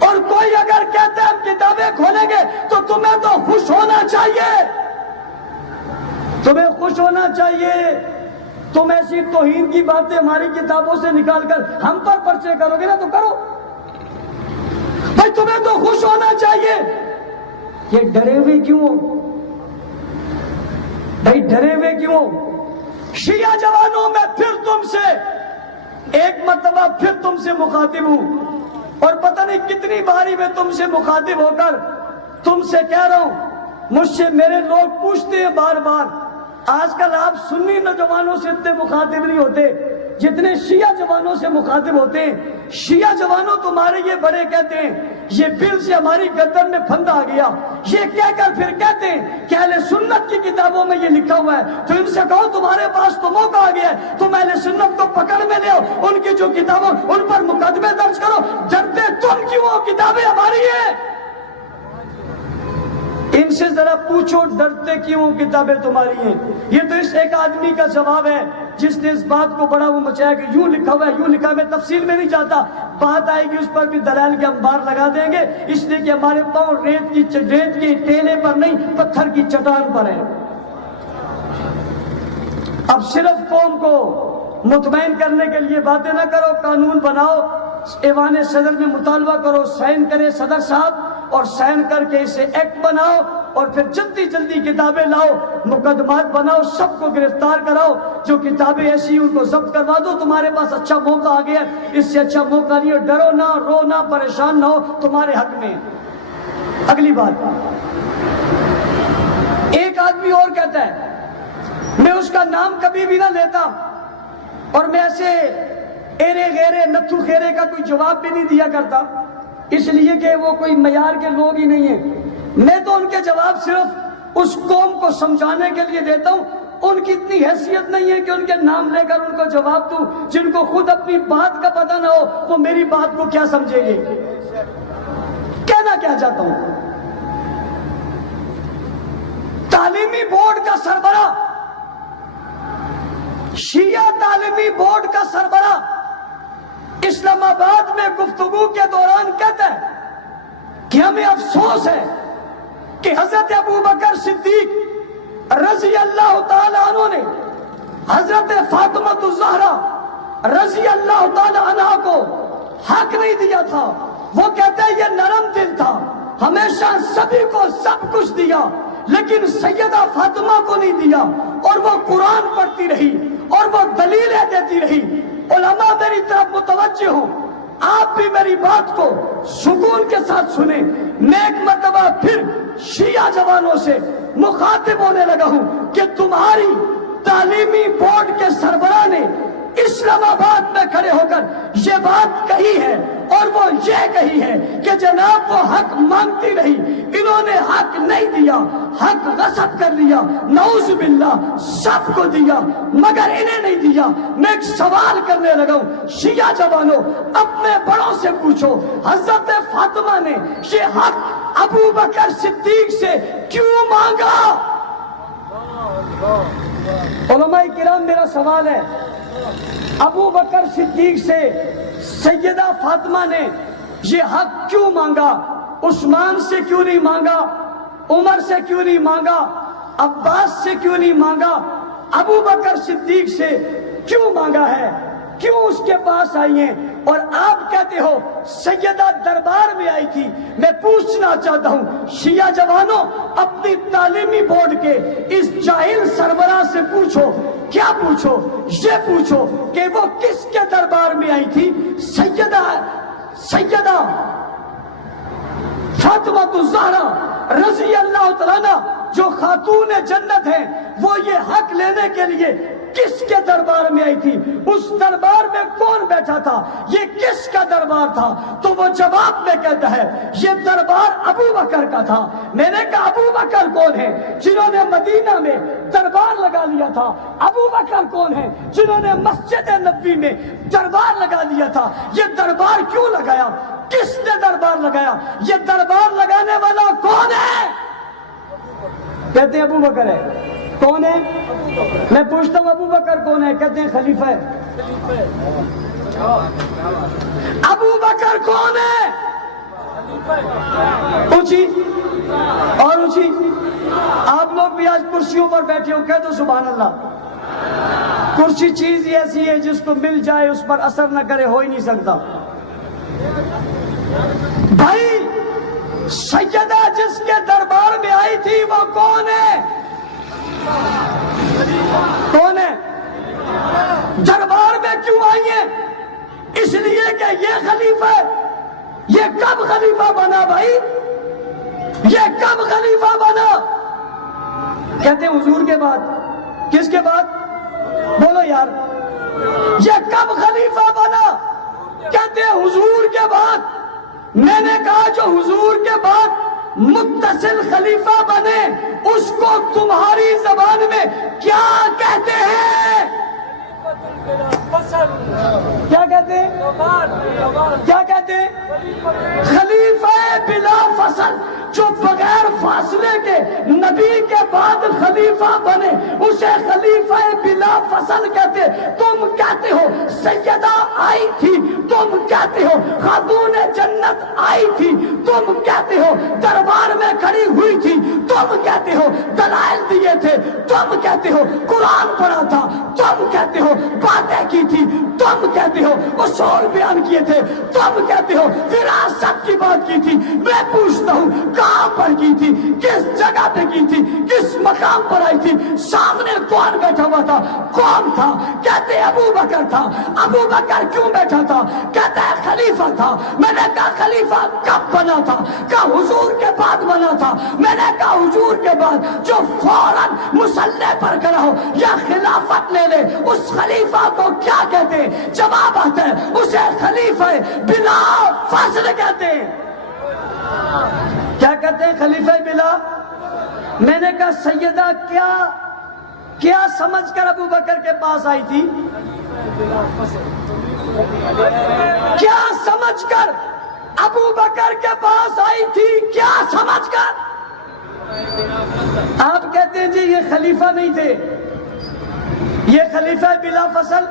اور کوئی اگر کہتا ہے ہم کتابیں کھولیں گے تو تمہیں تو خوش ہونا چاہیے، تمہیں خوش ہونا چاہیے۔ تم ایسی توہین کی باتیں ہماری کتابوں سے نکال کر ہم پر پرچے کرو گے نا تو کرو، بھائی تمہیں تو خوش ہونا چاہیے۔ یہ ڈرے ہوئے کیوں ہو بھائی، ڈرے ہوئے کیوں ہو؟ شیعہ جوانوں میں پھر تم سے ایک مرتبہ پھر تم سے مخاطب ہوں، اور پتہ نہیں کتنی باری میں تم سے مخاطب ہو کر تم سے کہہ رہا ہوں، مجھ سے میرے لوگ پوچھتے ہیں بار بار، آج کل آپ سنی نوجوانوں سے اتنے مخاطب نہیں ہوتے جتنے شیعہ جوانوں سے مخاطب ہوتے ہیں۔ شیعہ جوانوں تمہارے یہ بڑے کہتے ہیں یہ بل سے ہماری گردن میں پھندا آ گیا، یہ کہہ کر پھر کہتے ہیں کہ اہل سنت کی کتابوں میں یہ لکھا ہوا ہے، تو ان سے کہو تمہارے پاس تو موقع آ گیا ہے، تم اہل سنت کو پکڑ میں لے آؤ، ان کی جو کتابوں ان پر مقدمے درج کرو۔ ڈرتے تم کیوں ہو؟ کتابیں ہماری ہیں۔ ان سے ذرا پوچھو ڈرتے کیوں؟ کتابیں تمہاری ہیں۔ یہ تو اس ایک آدمی کا جواب ہے جس نے اس بات کو بڑا وہ مچایا کہ یوں لکھا ہوا ہے، یوں لکھا ہے۔ میں تفصیل میں نہیں جاتا، بات آئے گی اس پر بھی دلائل کے انبار لگا دیں گے، اس لیے کہ ہمارے پاؤں ریت کی ٹیلے پر نہیں، پتھر کی چٹان پر ہے۔ اب صرف قوم کو مطمئن کرنے کے لیے باتیں نہ کرو، قانون بناؤ، ایوان صدر میں مطالبہ کرو، سائن کرے صدر صاحب، اور سائن کر کے اسے ایکٹ بناؤ، اور پھر جلدی جلدی کتابیں لاؤ، مقدمات بناؤ، سب کو گرفتار کراؤ، جو کتابیں ایسی ان کو ضبط کروا دو۔ تمہارے پاس اچھا موقع آ گیا، اس سے اچھا موقع نہیں ہے۔ ڈرو نہ، رو نہ، پریشان نہ ہو، تمہارے حق میں۔ اگلی بات، ایک آدمی اور کہتا ہے، میں اس کا نام کبھی بھی نہ لیتا، اور میں ایسے ایرے غیرے نتھو خیرے کا کوئی جواب بھی نہیں دیا کرتا، اس لیے کہ وہ کوئی معیار کے لوگ ہی نہیں ہیں۔ میں تو ان کے جواب صرف اس قوم کو سمجھانے کے لیے دیتا ہوں، ان کی اتنی حیثیت نہیں ہے کہ ان کے نام لے کر ان کو جواب دوں، جن کو خود اپنی بات کا پتہ نہ ہو وہ میری بات کو کیا سمجھیں گے۔ کہنا کیا چاہتا ہوں، تعلیمی بورڈ کا سربراہ، شیعہ تعلیمی بورڈ کا سربراہ اسلام آباد میں گفتگو کے دوران کہتا ہے کہ ہمیں افسوس ہے کہ حضرت ابوبکر صدیق رضی اللہ تعالی عنہ نے حضرت فاطمہ الزہرا رضی اللہ تعالی عنہ کو حق نہیں دیا تھا۔ وہ کہتے ہیں یہ نرم دل تھا، ہمیشہ سبھی کو سب کچھ دیا، لیکن سیدہ فاطمہ کو نہیں دیا، اور وہ قرآن پڑھتی رہی اور وہ دلیلیں دیتی رہی۔ علماء میری طرف متوجہ ہوں، آپ بھی میری بات کو سکون کے ساتھ سنیں۔ میں ایک مرتبہ پھر شیعہ جوانوں سے مخاطب ہونے لگا ہوں کہ تمہاری تعلیمی بورڈ کے سربراہ نے اسلام آباد میں کھڑے ہو کر یہ بات کہی ہے، اور وہ یہ کہی ہے کہ جناب وہ حق مانگتی رہی، انہوں جنہوں نے حق نہیں دیا، حق غصب کر لیا، نعوذ باللہ سب کو دیا مگر انہیں نہیں دیا۔ میں ایک سوال کرنے لگا ہوں، شیعہ جوانوں اپنے بڑوں سے پوچھو، حضرت فاطمہ نے یہ حق ابو بکر صدیق سے کیوں مانگا؟ علماء کرام میرا سوال ہے، ابو بکر صدیق سے سیدہ فاطمہ نے یہ حق کیوں مانگا؟ عثمان سے کیوں نہیں مانگا؟ عمر سے کیوں نہیں مانگا؟ عباس سے کیوں نہیں مانگا؟ ابو بکر صدیق سے کیوں مانگا ہے؟ کیوں اس کے پاس آئی ہیں؟ اور آپ کہتے ہو سیدہ دربار میں آئی تھی۔ میں پوچھنا چاہتا ہوں شیعہ جوانوں اپنی تعلیمی بورڈ کے اس جاہل سربراہ سے پوچھو، کیا پوچھو؟ یہ پوچھو کہ وہ کس کے دربار میں آئی تھی؟ سیدہ فاطمہ الزہرا رضی اللہ تعالیٰ عنہا جو خاتون جنت ہیں، وہ یہ حق لینے کے لیے کس کے دربار میں آئی تھی؟ اس دربار میں کون بیٹھا تھا؟ یہ کس کا دربار تھا؟ تو وہ جواب میں کہتا ہے یہ دربار ابو بکر کا تھا۔ میں نے کہا ابو بکر کون ہے جنہوں نے مدینہ میں دربار لگا لیا تھا؟ ابو بکر کون ہے جنہوں نے مسجد نبوی میں دربار لگا لیا تھا؟ یہ دربار کیوں لگایا؟ کس نے دربار لگایا؟ یہ دربار لگانے والا کون ہے؟ کہتے ہیں ابو بکر ہے۔ کون ہے؟ میں پوچھتا ہوں ابو بکر کون ہے؟ کہتے ہیں خلیفہ ہے۔ ابو بکر کون ہے؟ اونچی اور اونچی۔ آپ لوگ بھی آج کرسیوں پر بیٹھے ہو، کہہ دو سبحان اللہ۔ کرسی چیز ایسی ہے جس کو مل جائے اس پر اثر نہ کرے ہو ہی نہیں سکتا۔ بھائی سیدہ جس کے دربار میں آئی تھی وہ کون ہے؟ کون ہے؟ دربار میں کیوں آئی ہے؟ اس لیے کہ یہ خلیفہ ہے۔ یہ کب خلیفہ بنا بھائی؟ یہ کب خلیفہ بنا؟ کہتے ہیں حضور کے بعد۔ کس کے بعد؟ بولو یار۔ یہ کب خلیفہ بنا؟ کہتے ہیں حضور کے بعد۔ میں نے کہا جو حضور کے بعد متصل خلیفہ بنے اس کو تمہاری زبان میں کیا کہتے ہیں؟ کیا کہتے ہیں؟ کیا کہتے ہیں؟ خلیفہ بلا فصل، جو بغیر فاصلے کے نبی کے بعد خلیفہ بنے اسے خلیفہ بلا فصل کہتے۔ تم کہتے ہو سیدہ آئی تھی، تم کہتے ہو خاتون جنت آئی تھی، تم کہتے ہو دربار میں کھڑی ہوئی تھی، تم کہتے ہو دلائل دیے تھے، تم کہتے ہو قرآن پڑھا تھا، تم کہتے ہو باتیں کی تھی، تم کہتے ہو اصول بیان کیے تھے، تم کہتے ہو وراثت کی بات کی تھی۔ میں پوچھتا ہوں کہاں پر کی تھی؟ کس جگہ پہ کی تھی؟ کس مقام پر آئی تھی؟ سامنے کون بیٹھا ہوا تھا؟ کون تھا؟ کہتے ابو بکر تھا۔ ابو بکر کیوں بیٹھا تھا؟ کہتا ہے خلیفہ تھا۔ میں نے کہا خلیفہ کب بنا تھا؟ کہا حضور کے بعد بنا تھا۔ میں نے کہا حضور کے بعد جو فوراً مسلح پر کھڑا ہو یا خلافت لے لے اس خلیفہ کو کیا کہتے ہیں؟ جواب آتا ہے اسے خلیفہ بلا فصل کہتے ہیں۔ کیا کہتے ہیں؟ خلیفہ بلا۔ میں نے کہا سیدہ کیا سمجھ کر ابو بکر کے پاس آئی تھی؟ کیا سمجھ کر ابو بکر کے پاس آئی تھی؟ کیا سمجھ کر؟ آپ کہتے ہیں جی یہ خلیفہ نہیں تھے، یہ خلیفہ بلا فصل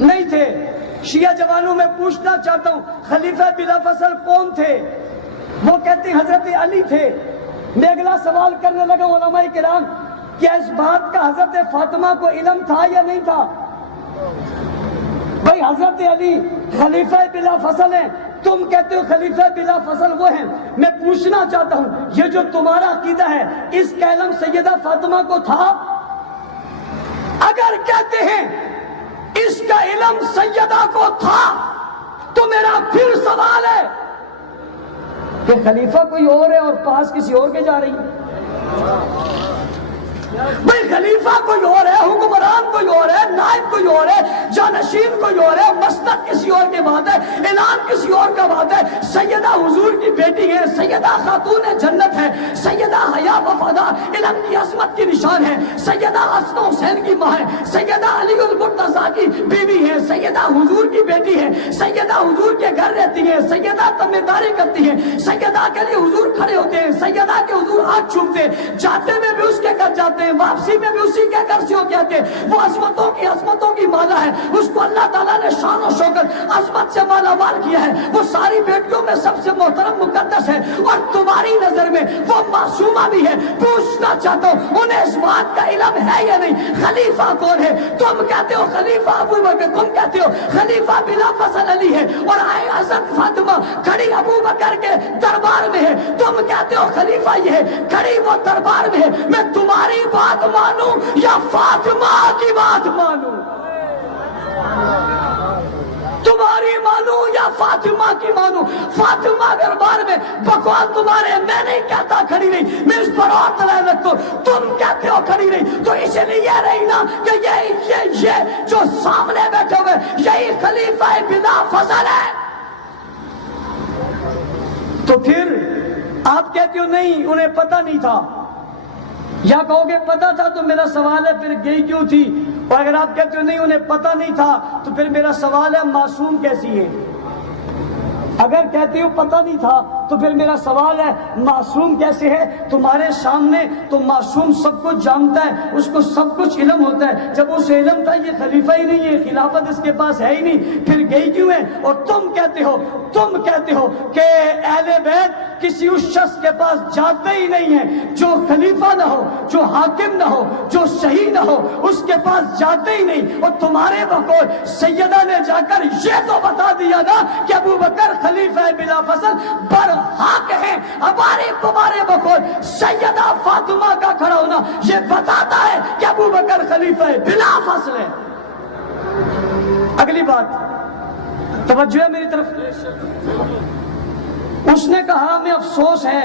نہیں تھے۔ شیعہ جوانوں میں پوچھنا چاہتا ہوں خلیفہ بلا فصل کون تھے؟ وہ کہتے ہیں حضرت علی تھے۔ میں اگلا سوال کرنے لگا علماء کرام کیا اس بات کا حضرت فاطمہ کو علم تھا یا نہیں تھا؟ بھائی حضرت علی خلیفہ بلا فصل ہیں، تم کہتے ہو خلیفہ بلا فصل وہ ہیں۔ میں پوچھنا چاہتا ہوں یہ جو تمہارا عقیدہ ہے اس کا علم سیدہ فاطمہ کو تھا؟ اگر کہتے ہیں اس کا علم سیدہ کو تھا تو میرا پھر سوال ہے کہ خلیفہ کوئی اور ہے اور پاس کسی اور کے جا رہی ہے۔ بھائی خلیفہ کوئی اور ہے، حکمران کوئی اور ہے، نائب کوئی اور ہے، جانشین کوئی اور ہے، مسند کسی اور کی بات ہے، اعلان کسی اور کا بات ہے۔ سیدہ حضور کی بیٹی ہے، سیدہ خاتون جنت ہے، علم کی عظمت کی نشان ہے. سیدہ حسن و حسین کی ماں ہے, سیدہ علی المرتضیٰ کی بیوی ہے, سیدہ حضور کی بیٹی ہے, سیدہ حضور کے گھر رہتی ہے, سیدہ تمداری کرتی ہے, سیدہ کے لیے حضور کھڑے ہوتے ہیں, سیدہ کے حضور ہاتھ چومتے ہیں, جاتے میں بھی اس کے گھر جاتے ہیں, واپسی میں بھی اسی کے گھر سے ہو کے آتے ہیں. وہ عظمتوں کی مالا ہے, اس کو اللہ تعالیٰ نے شان و شوکت عظمت سے مالا مال کیا ہے. وہ ساری بیٹیوں میں سب سے محترم مقدس ہے, اور تمہاری نظر میں وہ معصومہ بھی ہے. پوچھنا چاہتا ہوں انہیں اس بات کا علم ہے یا نہیں, خلیفہ کون ہے؟ تم کہتے ہو خلیفہ ابو بکر, تم کہتے ہو خلیفہ بلا فصل علی ہے, اور آئے حضرت فاطمہ کھڑی ابو بکر کے دربار میں ہے. تم کہتے ہو خلیفہ یہ ہے, کھڑی وہ دربار میں ہے. میں تمہاری بات مانوں یا فاطمہ کی بات مانوں؟ تمہاری مانوں یا فاطمہ کی مانوں؟ فاطمہ دربار میں بقول تمہارے, میں نہیں کہتا کھڑی نہیں, میں اس پر اور دلائل رکھتا ہوں. تم کہتے ہو کھڑی نہیں, تو اس لیے رہی نا کہ یہ جو سامنے بیٹھے ہوئے یہی خلیفہ بلا فضل ہے. تو پھر آپ کہتے ہو نہیں انہیں پتہ نہیں تھا, یا کہو گے پتہ تھا تو میرا سوال ہے پھر گئی کیوں تھی؟ اور اگر آپ کہتے ہو نہیں انہیں پتہ نہیں تھا تو پھر میرا سوال ہے معصوم کیسی ہے؟ اگر کہتے ہو پتہ نہیں تھا تو پھر میرا سوال ہے معصوم کیسے ہے؟ تمہارے سامنے تو معصوم سب کچھ جانتا ہے, اس کو سب کچھ علم ہوتا ہے. جب اسے علم تھا یہ خلیفہ ہی نہیں ہے, خلافت اس کے پاس ہے ہی نہیں, پھر گئی کیوں ہے؟ اور تم کہتے ہو کہ اہل بیت کسی اس شخص کے پاس جاتے ہی نہیں ہیں جو خلیفہ نہ ہو, جو حاکم نہ ہو, جو صحیح نہ ہو, اس کے پاس جاتے ہی نہیں. اور تمہارے بقول سیدہ نے جا کر یہ تو بتا دیا نا کہ ابو بکر خلیفہ بلا فصل بر حق ہے. تمہارے بقول سیدہ فاطمہ کا کھڑا ہونا یہ بتاتا ہے کہ ابو بکر خلیفہ بلا فصل ہے. اگلی بات توجہ ہے میری طرف. اس نے کہا ہمیں افسوس ہے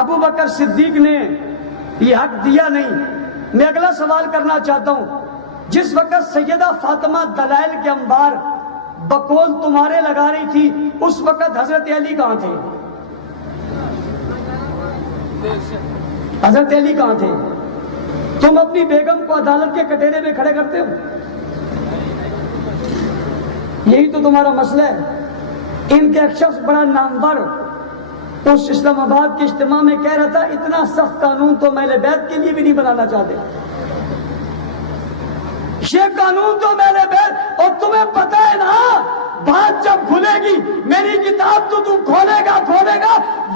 ابو بکر صدیق نے یہ حق دیا نہیں. میں اگلا سوال کرنا چاہتا ہوں, جس وقت سیدہ فاطمہ دلائل کے انبار بقول تمہارے لگا رہی تھی اس وقت حضرت علی کہاں تھے؟ حضرت علی کہاں تھے؟ تم اپنی بیگم کو عدالت کے کٹہرے میں کھڑے کرتے ہو, یہی تو تمہارا مسئلہ ہے. ان کے ایک شخص بڑا نامور اس اسلام آباد کے اجتماع میں کہہ رہا تھا اتنا سخت قانون تو اہل بیت کے لیے بھی نہیں بنانا چاہتے, یہ قانون تو اہل بیت. اور تمہیں پتہ ہے نا بات جب کھلے گی میری کتاب تو تم کھولے گا,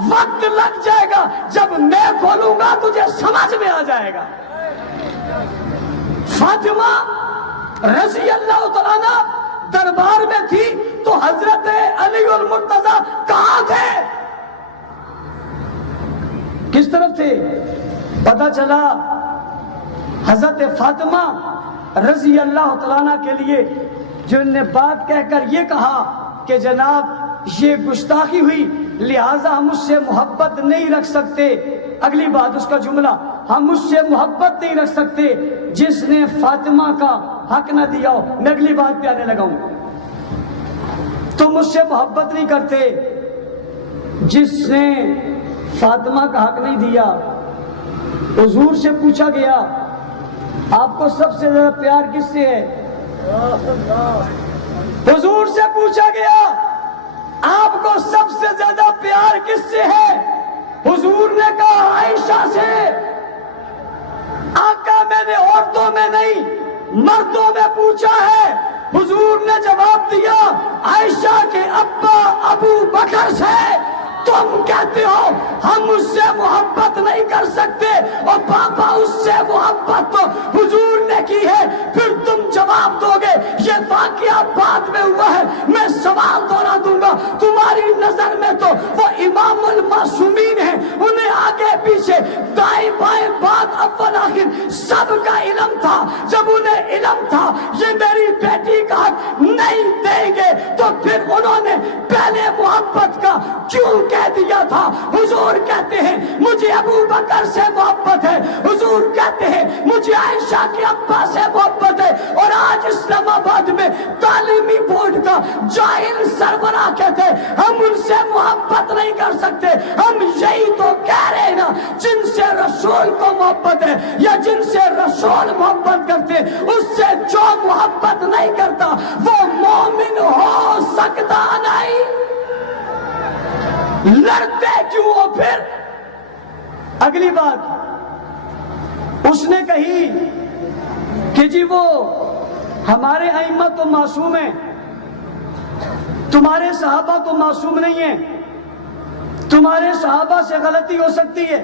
وقت لگ جائے گا, جب میں کھولوں گا تجھے سمجھ میں آ جائے گا. فاطمہ رضی اللہ تعالیٰ عنہ دربار میں تھی تو حضرت علی المرتضیٰ کہاں تھے؟ کس طرف تھے؟ پتہ چلا حضرت فاطمہ رضی اللہ تعالیٰ عنہ کے لیے جن نے بات کہہ کر یہ کہا کہ جناب یہ گستاخی ہوئی لہٰذا ہم اس سے محبت نہیں رکھ سکتے. اگلی بات اس کا جملہ, ہم اس سے محبت نہیں رکھ سکتے جس نے فاطمہ کا حق نہ دیا ہو. میں اگلی بات پہ آنے لگا ہوں. تم مجھ سے محبت نہیں کرتے جس نے فاطمہ کا حق نہیں دیا. حضور سے پوچھا گیا آپ کو سب سے زیادہ پیار کس سے ہے؟ حضور سے پوچھا گیا آپ کو سب سے زیادہ پیار کس سے ہے؟ حضور نے کہا عائشہ سے. آقا میں نے عورتوں میں نہیں مردوں میں پوچھا ہے. حضور نے جواب دیا عائشہ کے ابا ابو بکر سے. تم کہتے ہو ہم اس سے محبت نہیں کر سکتے اور پاپا اس سے محبت تو حضور نے کی ہے. پھر تم جواب دو گے یہ واقعہ بعد میں ہوا ہے. میں سوال دوہرا دوں گا, تمہاری نظر میں تو وہ امام المعصومین ہیں, انہیں آگے پیچھے دائیں بائیں بات اول آخر سب کا علم تھا. جب انہیں علم تھا یہ میری بیٹی کا حق نہیں دیں گے تو پھر انہوں نے پہلے محبت کا کیوں کہہ دیا تھا؟ حضور کہتے ہیں مجھے ابو بکر سے محبت ہے, حضور کہتے ہیں مجھے عائشہ کے ابا سے محبت ہے. اور آج اسلام آباد میں تعلیمی بورڈ کا جاہل سربراہ کہتے ہیں ہم ان سے محبت نہیں کر سکتے. ہم یہی تو کہہ رہے ہیں نا جن سے رسول کو محبت ہے یا جن سے رسول محبت کرتے اس سے جو محبت نہیں کرتا وہ مومن ہو سکتا نہیں. لڑتے کیوں ہو پھر؟ اگلی بات اس نے کہی کہ جی وہ ہمارے ائمہ تو معصوم ہیں، تمہارے صحابہ تو معصوم نہیں ہیں، تمہارے صحابہ سے غلطی ہو سکتی ہے،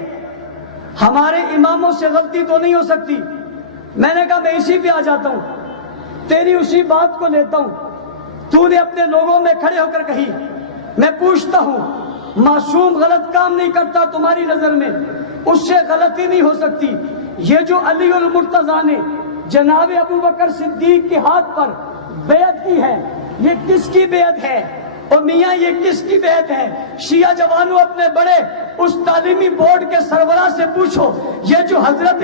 ہمارے اماموں سے غلطی تو نہیں ہو سکتی. میں نے کہا میں اسی پہ آ جاتا ہوں، تیری اسی بات کو لیتا ہوں. تو نے اپنے لوگوں میں کھڑے ہو کر کہی. میں پوچھتا ہوں، معصوم غلط کام نہیں کرتا تمہاری نظر میں، اس سے غلطی نہیں ہو سکتی. یہ جو علی المرتضیٰ نے جناب ابو بکر صدیق کے ہاتھ پر بیعت کی ہے، یہ کس کی بیعت ہے؟ اور میاں یہ کس کی بیعت ہے؟ شیعہ جوانوں اپنے بڑے اس تعلیمی بورڈ کے سربراہ سے پوچھو. یہ جو حضرت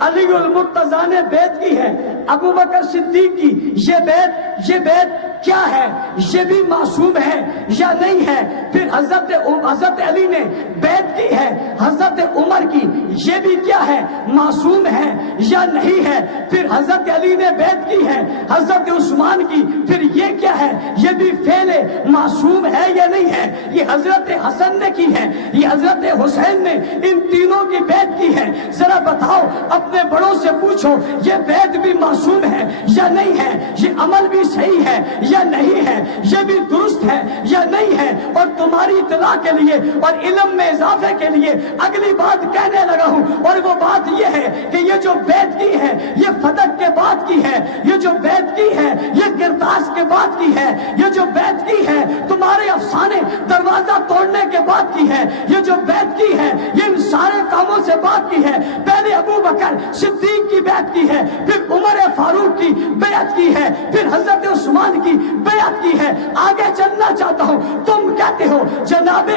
علی المرتضیٰ نے بیعت کی ہے ابو بکر صدیق کی، یہ بیعت کیا ہے؟ یہ بھی معصوم ہے یا نہیں ہے؟ پھر حضرت علی نے بیعت کی ہے حضرت عمر کی، یہ بھی کیا ہے؟ معصوم ہے یا نہیں ہے؟ پھر حضرت علی نے بیعت کی ہے حضرت عثمان کی، پھر یہ کیا ہے؟ یہ بھی فعل معصوم ہے یا نہیں ہے؟ یہ حضرت حسن نے کی ہے، یہ حضرت حسین نے ان تینوں کی بیعت کی ہے. ذرا بتاؤ، اپنے بڑوں سے پوچھو یہ بیعت بھی معصوم ہے یا نہیں ہے؟ یہ عمل بھی صحیح ہے یا نہیں ہے؟ یہ بھی درست ہے یا نہیں ہے؟ اور تمہاری اطلاع کے لیے اور علم میں اضافے کے لیے اگلی بات کہنے لگا ہوں، اور وہ بات یہ ہے کہ یہ جو بیعت کی ہے یہ فتح کے بعد کی ہے، یہ جو بیعت کی ہے یہ کرتاس کے بعد کی ہے، یہ جو بیعت کی ہے تمہارے افسانے دروازہ توڑنے کے بعد کی ہے، یہ جو بیعت کی ہے یہ ان سارے کاموں سے بات کی ہے. پہلے ابو بکر صدیق کی بیعت کی ہے، پھر عمر فاروق کی بیعت کی ہے، پھر حضرت عثمان کی بیعت کی ہے. آگے چلنا چاہتا ہوں. تم کہتے ہو جناب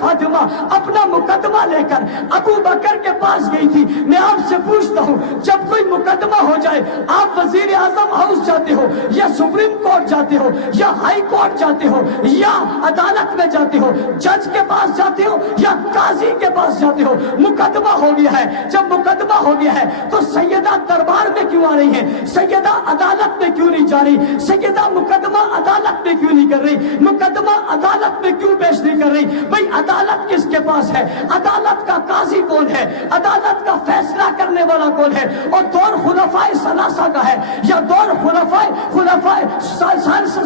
فاطمہ اپنا مقدمہ لے کر ابو بکر کے پاس گئی تھی. میں آپ سے پوچھتا ہوں، جب کوئی مقدمہ ہو جائے آپ وزیر اعظم ہاؤس جاتے ہو یا سپریم کورٹ جاتے ہو یا ہائی کورٹ جاتے ہو یا عدالت میں جاتے ہو، جج کے پاس جاتے ہو یا قاضی کے پاس جاتے ہو؟ مقدمہ ہو گیا ہے. جب مقدمہ ہو گیا ہے تو سیدہ دربار میں کیوں آ رہی ہیں؟ سیدہ عدالت میں کیوں نہیں جا رہی؟ سیدہ مقدمہ عدالت میں کیوں نہیں کر رہی؟ مقدمہ عدالت میں کیوں پیش نہیں کر رہی؟ بھئی عدالت کس کے پاس ہے؟ عدالت کا قاضی کون ہے؟ عدالت کا فیصلہ کرنے والا کون ہے؟ اور دور خلفائے ثلاثہ کا ہے یا دور خلفائے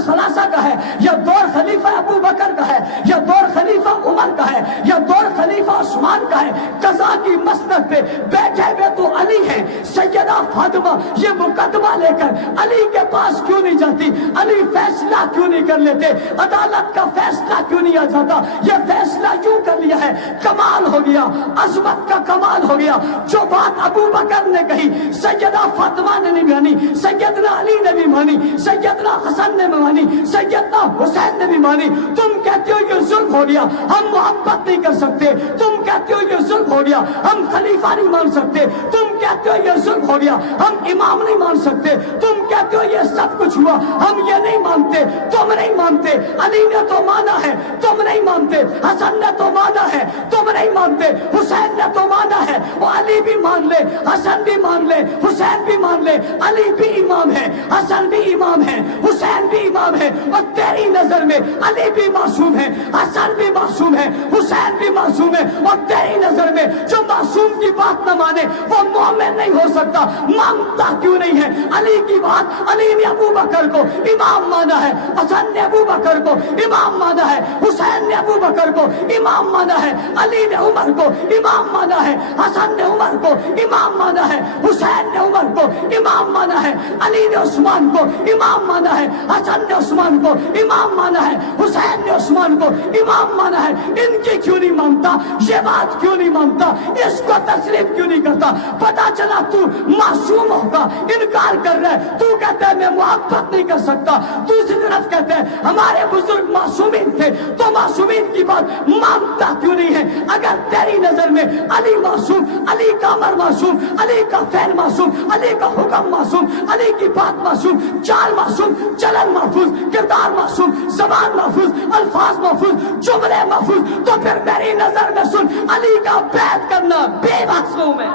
ثلاثہ کا ہے یا دور خلیفہ ابو بکر کا ہے یا دور خلیفہ عمر کا ہے یا دور خلیفہ عثمان کا ہے؟ قضا کی مسند پہ بیٹھے ہوئے تو علی ہیں. سیدہ فاطمہ یہ مقدمہ لے کر علی کے پاس کیوں نہیں جاتی؟ علی فیصلہ کیوں نہیں کر لیتے؟ عدالت کا فیصلہ کیوں نہیں آ جاتا؟ یہ فیصلہ کیوں کر لیا ہے؟ کمال ہو گیا، عظمت کا کمال ہو گیا. جو بات ابو بکر نے کہی سیدہ فاطمہ نے نہیں مانی، سیدنا علی نے بھی مانی، سیدنا حسن نے بھی مانی، سیدنا حسین نے بھی مانی. تم کہتے ہو یہ ظلم ہو گیا، ہم محبت نہیں کر سکتے. تم کہتے ہو یہ ظلم ہو گیا، ہم خلیفہ نہیں مان سکتے. تم کہتے ہو یہ ظلم ہو گیا، ہم امام نہیں مان سکتے. تم کہتے ہو یہ سب کچھ ہوا، ہم یہ نہیں مانتے. تم نہیں مانتے. علی نے تو مانا ہے، تم نہیں مانتے. حسن نے تو مانا ہے، تم نہیں مانتے. حسین نے تو مانا ہے، وہ علی بھی مان لے، حسن بھی مان لے، حسین بھی مان لے. علی بھی امام ہے، حسن بھی امام ہے، حسین بھی امام ہے. اور تیری نظر میں علی بھی معصوم ہے، حسن بھی معصوم ہے، حسین بھی معصوم ہے. اور تیری نظر میں جو معصوم کی بات نہ مانے وہ مومن نہیں ہو سکتا. مانتا کیوں نہیں ہے علی کی بات؟ علی نے ابو بکر کو امام مانا ہے، حسن نے ابو بکر کو امام مانا ہے، حسین نے ابو بکر کو امام مانا ہے، علی نے عمر کو امام مانا ہے، حسن نے عمر کو امام مانا ہے، حسین نے عمر کو امام مانا ہے، علی نے عثمان کو امام مانا ہے، حسن نے عثمان کو امام مانا ہے، حسین نے عثمان کو امام مانا ہے. ان کی کیوں نہیں مانتا؟ یہ بات کیوں نہیں مانتا؟ اس کو تسلیم کیوں نہیں کرتا؟ پتا چلا تو معصوم ہوگا، انکار کر رہا ہے. تو کہتا ہے میں محبت نہیں کر سکتا، دوسری طرف کہتا ہے ہمارے بزرگ معصومین تھے. تو معصومین کی بات مانتا کیوں نہیں ہے؟ اگر تیری نظر میں علی معصوم، علی کا امر معصوم، علی کا فعل معصوم، علی کا حکم معصوم، علی کی بات معصوم، چال معصوم، چلن محفوظ، کردار معصوم، زبان محفوظ، الفاظ محفوظ، جملے محفوظ، تو پھر میری نظر میں سن علی کا بیعت کرنا بے واسطوں میں.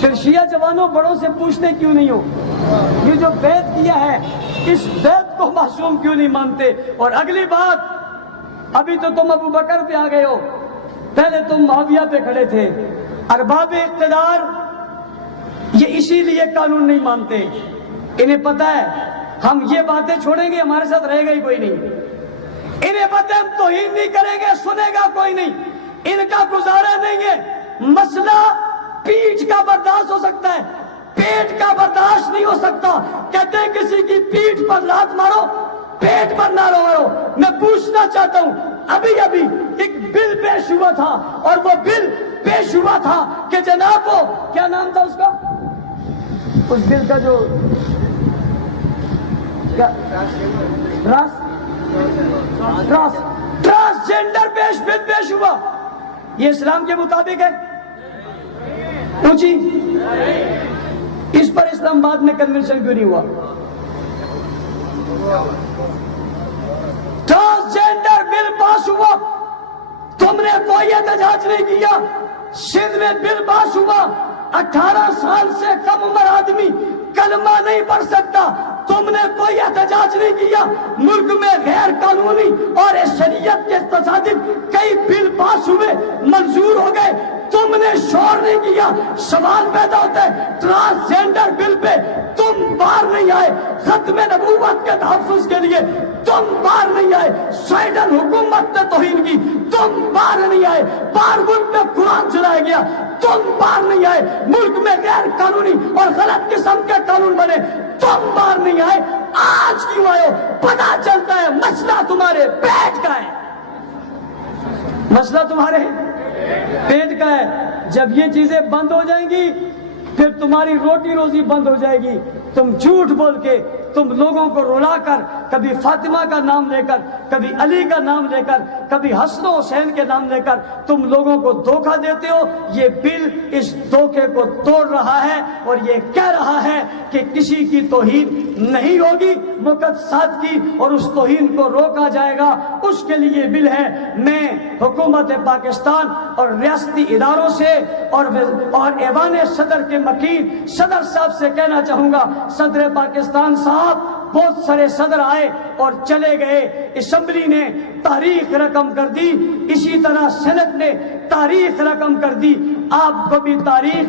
پھر شیعہ جوانوں بڑوں سے پوچھتے کیوں نہیں ہو؟ یہ جو بیعت کیا ہے اس بیعت کو معصوم کیوں نہیں مانتے؟ اور اگلی بات، ابھی تو تم ابو بکر پہ آ گئے ہو، پہلے تم معاویہ پہ کھڑے تھے. ارباب اقتدار یہ اسی لیے قانون نہیں مانتے، انہیں پتہ ہے ہم یہ باتیں چھوڑیں گے ہمارے ساتھ رہے گا ہی کوئی نہیں. انہیں پتہ ہے ہم توہین نہیں کریں گے سنے گا کوئی نہیں، ان کا گزارا نہیں ہے. مسئلہ پیٹھ کا برداشت ہو سکتا ہے، پیٹ کا برداشت نہیں ہو سکتا. کہتے ہیں کسی کی پیٹھ پر لات مارو، پیٹ پر نہ مارو. میں پوچھنا چاہتا ہوں، ابھی ایک بل پیش ہوا تھا، اور وہ بل پیش ہوا تھا کہ جناب کو کیا نام تھا اس کا، اس بل کا جو ٹرانسجینڈر بل پیش ہوا، یہ اسلام کے مطابق ہے؟ پوچھی اس پر اسلام آباد میں کنونشن کیوں نہیں ہوا؟ ٹرانسجینڈر بل پاس ہوا، تم نے کوئی احتجاج نہیں کیا. سندھ میں بل پاس ہوا، 18 سال سے کم عمر آدمی کلمہ نہیں پڑھ سکتا، تم نے کوئی احتجاج نہیں کیا. ملک میں غیر قانونی اور شریعت کے تصادم کئی بل پاس ہوئے، منظور ہو گئے، تم نے شور نہیں کیا. سوال پیدا ہوتا ہے ٹرانسجینڈر بل پہ تم باہر نہیں آئے، ختم نبوت کے تحفظ کے لیے تم باہر نہیں آئے، سویڈن حکومت نے توہین کی تم باہر نہیں آئے، باہر ملک میں قرآن چلایا گیا تم باہر نہیں آئے، ملک میں غیر قانونی اور غلط قسم کے قانون بنے تم باہر نہیں آئے. آج کیوں آئے ہو؟ پتا چلتا ہے مسئلہ تمہارے پیٹ کا ہے، مسئلہ تمہارے پیٹ کا ہے. جب یہ چیزیں بند ہو جائیں گی پھر تمہاری روٹی روزی بند ہو جائے گی. تم جھوٹ بول کے، تم لوگوں کو رلا کر، کبھی فاطمہ کا نام لے کر، کبھی علی کا نام لے کر، کبھی حسن و حسین کے نام لے کر تم لوگوں کو دھوکہ دیتے ہو. یہ بل اس دھوکے کو توڑ رہا ہے اور یہ کہہ رہا ہے کہ کسی کی توہین نہیں ہوگی، مقدسات کی، اور اس توہین کو روکا جائے گا. اس کے لیے بل ہے. میں حکومت پاکستان اور ریاستی اداروں سے اور ایوان صدر کے مکین صدر صاحب سے کہنا چاہوں گا، صدر پاکستان صاحب، بہت سارے صدر آئے اور چلے گئے، اسمبلی نے تاریخ رقم کر دی، اسی طرح سینٹ نے تاریخ رقم کر دی. آپ کو بھی تاریخ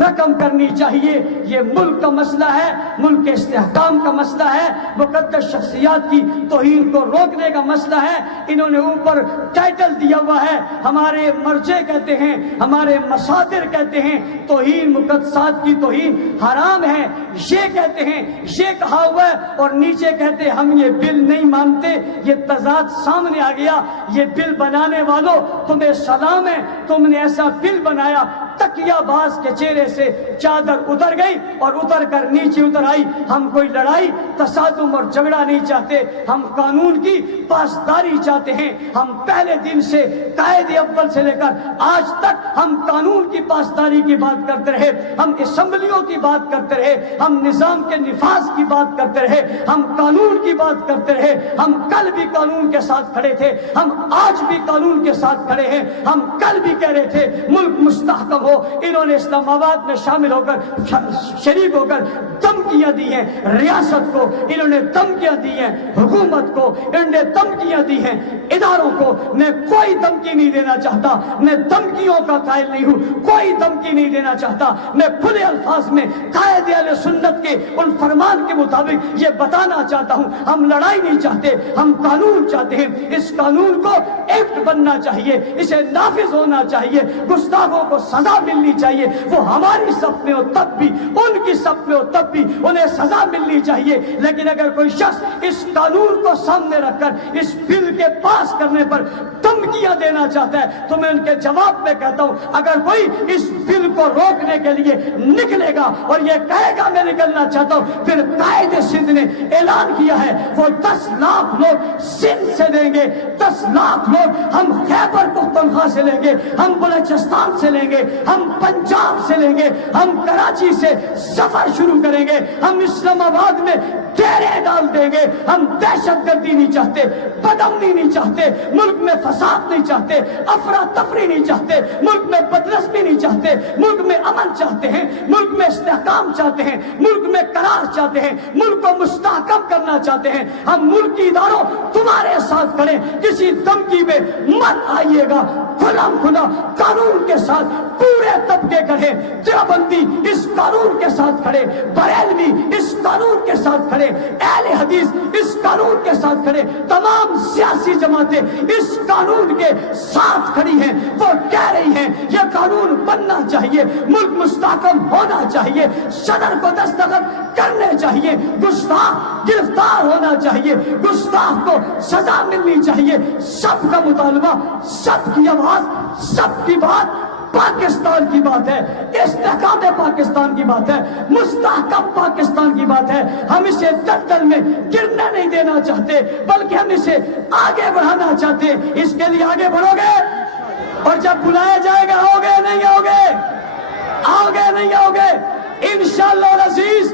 رقم کرنی چاہیے. یہ ملک کا مسئلہ ہے، ملک کے استحکام کا مسئلہ ہے، مقدس شخصیات کی توہین کو روکنے کا مسئلہ ہے. انہوں نے اوپر ٹائٹل دیا ہوا ہے، ہمارے مرجع کہتے ہیں، ہمارے مصادر کہتے ہیں توہین، مقدسات کی توہین حرام ہے، یہ کہتے ہیں، یہ کہا ہوا ہے، اور نیچے کہتے ہیں ہم یہ بل نہیں مانتے. یہ تضاد سامنے آ گیا. یہ بل بنانے والوں تمہیں سلام ہے، تم نے ایسا بل بنایا، تکیہ باز کے چہرے سے چادر اتر گئی اور اتر کر نیچے اتر آئی. ہم کوئی لڑائی، تصادم اور جھگڑا نہیں چاہتے، ہم قانون کی پاسداری چاہتے ہیں. ہم پہلے دن سے قائد اول سے لے کر آج تک ہم قانون کی پاسداری کی بات کرتے رہے، ہم اسمبلیوں کی بات کرتے رہے، ہم نظام کے نفاذ کی بات کرتے رہے، ہم قانون کی بات کرتے رہے. ہم کل بھی قانون کے ساتھ کھڑے تھے، ہم آج بھی قانون کے ساتھ کھڑے ہیں. ہم کل بھی کہہ رہے تھے ملک مستحکم ہو. انہوں نے اسلام آباد میں شامل ہو کر، شریک ہو کر دھمکیاں دی ہیں ریاست کو، انہوں نے دھمکیاں دی ہیں حکومت کو، انہوں نے دھمکیاں دی ہیں اداروں کو. میں کوئی دھمکی نہیں دینا چاہتا، میں دھمکیوں کا قائل نہیں ہوں، کوئی دھمکی نہیں دینا چاہتا. میں کھلے الفاظ میں قائد اہل سنت کے ان فرمان کے مطابق یہ بتانا چاہتا ہوں، ہم لڑائی نہیں چاہتے، ہم قانون چاہتے ہیں. اس قانون کو ایکٹ بننا چاہیے، اسے نافذ ہونا چاہیے، گستاخوں کو سزا ملنی چاہیے. وہ ہماری صف میں ہو تب بھی، ان کی صف میں ہو تب بھی انہیں سزا ملنی چاہیے. لیکن اگر کوئی شخص اس قانون کو سامنے رکھ کر اس بل کے پاس کرنے پر دھمکیاں دینا چاہتا ہے تو میں ان کے جواب میں کہتا ہوں، اگر کوئی اس بل کو روکنے کے لیے نکلے گا اور یہ کہے گا میں نکلنا چاہتا ہوں، پھر قائد سندھ نے اعلان کیا ہے وہ 10 لاکھ لوگ سندھ سے دیں گے، 10 لاکھ لوگ ہم خیبر پختونخوا سے لیں گے، ہم بلوچستان سے لیں گے، ہم پنجاب سے لیں گے، ہم کراچی سے سفر شروع کریں گے، ہم اسلام آباد میں ڈیرے ڈال دیں گے. ہم دہشت گردی نہیں چاہتے، بدامنی نہیں چاہتے، ملک میں فساد فساد نہیں چاہتے, افراتفری نہیں چاہتے, ملک میں بدنظمی نہیں چاہتے, ملک میں امن چاہتے ہیں, ملک میں استحکام چاہتے ہیں, ملک میں قرار چاہتے ہیں, ملک کو مستحکم کرنا چاہتے ہیں. ہم ملکی اداروں تمہارے ساتھ کھڑے, کسی دھمکی میں مت آئیے گا. کھلم کھلا قانون کے ساتھ پورے طبقے کھڑے, دیوبندی اس قانون کے ساتھ کھڑے, بریلوی اس قانون کے ساتھ کھڑے, اہل حدیث اس قانون کے ساتھ کھڑے, تمام سیاسی جماعتیں اس قانون کے ساتھ کھڑی ہیں. وہ کہہ رہی ہیں یہ قانون بننا چاہیے, ملک مستحکم ہونا چاہیے, صدر کو دستخط کرنے چاہیے, گستاخ گرفتار ہونا چاہیے, گستاخ کو سزا ملنی چاہیے. سب کا مطالبہ, سب کی آواز, سب کی بات پاکستان کی بات ہے, استحکام پاکستان کی بات ہے, مستحکم پاکستان کی بات ہے. ہم اسے دلدل میں گرنے نہیں دینا چاہتے, بلکہ ہم اسے آگے بڑھانا چاہتے ہیں. اس کے لیے آگے بڑھو گے, اور جب بلایا جائے گا آؤ گے نہیں آؤ گے, آؤ گے نہیں آؤ گے. انشاءاللہ العزیز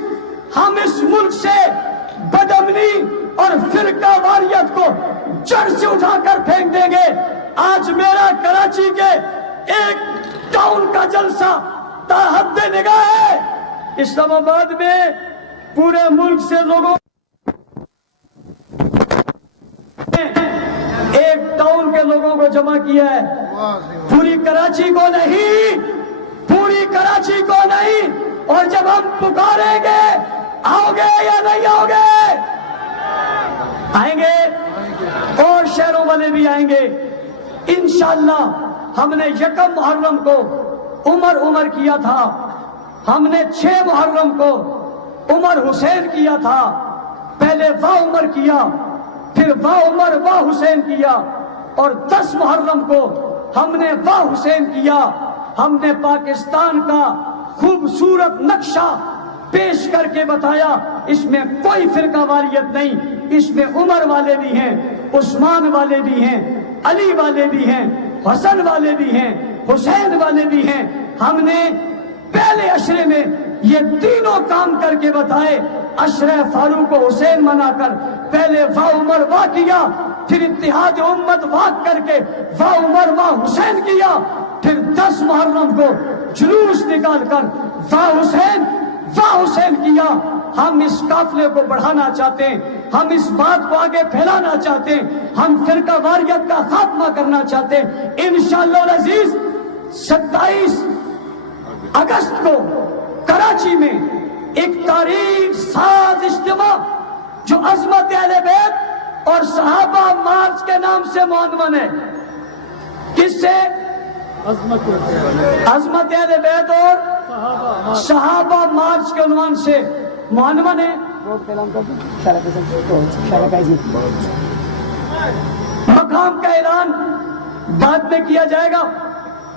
ہم اس ملک سے بدامنی اور فرقہ واریت کو جڑ سے اٹھا کر پھینک دیں گے. آج میرا کراچی کے ایک ٹاؤن کا جلسہ تا حد نگاہ ہے. اسلام آباد میں پورے ملک سے لوگوں ایک ٹاؤن کے لوگوں کو جمع کیا ہے, پوری کراچی کو نہیں, پوری کراچی کو نہیں. اور جب ہم پکاریں گے آؤ گے یا نہیں آؤ گے, آئیں گے, اور شہروں والے بھی آئیں گے انشاءاللہ. ہم نے 1 محرم کو عمر کیا تھا, ہم نے 6 محرم کو عمر حسین کیا تھا. پہلے واہ عمر کیا, پھر واہ عمر واہ حسین کیا, اور 10 محرم کو ہم نے واہ حسین کیا. ہم نے پاکستان کا خوبصورت نقشہ پیش کر کے بتایا, اس میں کوئی فرقہ واریت نہیں, اس میں عمر والے بھی ہیں, عثمان والے بھی ہیں, علی والے بھی ہیں, حسن والے بھی ہیں, حسین والے بھی ہیں. ہم نے پہلے عشرے میں یہ تینوں کام کر کے بتائے. عشرہ فاروق و حسین منا کر پہلے واہ عمر واہ کیا, پھر اتحاد امت واہ کر کے واہ عمر واہ حسین کیا, پھر 10 محرم کو جلوس نکال کر واہ حسین کیا. ہم اس قافلے کو بڑھانا چاہتے ہیں, ہم اس بات کو آگے پھیلانا چاہتے ہیں, ہم فرقہ واریت کا خاتمہ کرنا چاہتے ہیں. انشاءاللہ العزیز 27 اگست کو کراچی میں ایک تاریخ ساز اجتماع جو عظمت اہل بیت اور صحابہ مارچ کے نام سے معنون ہے. کس سے؟ عظمت اہل بیت اور صحابہ مارچ کے عنوان سے معنون ہے. مقام کا اعلان بعد میں کیا جائے گا,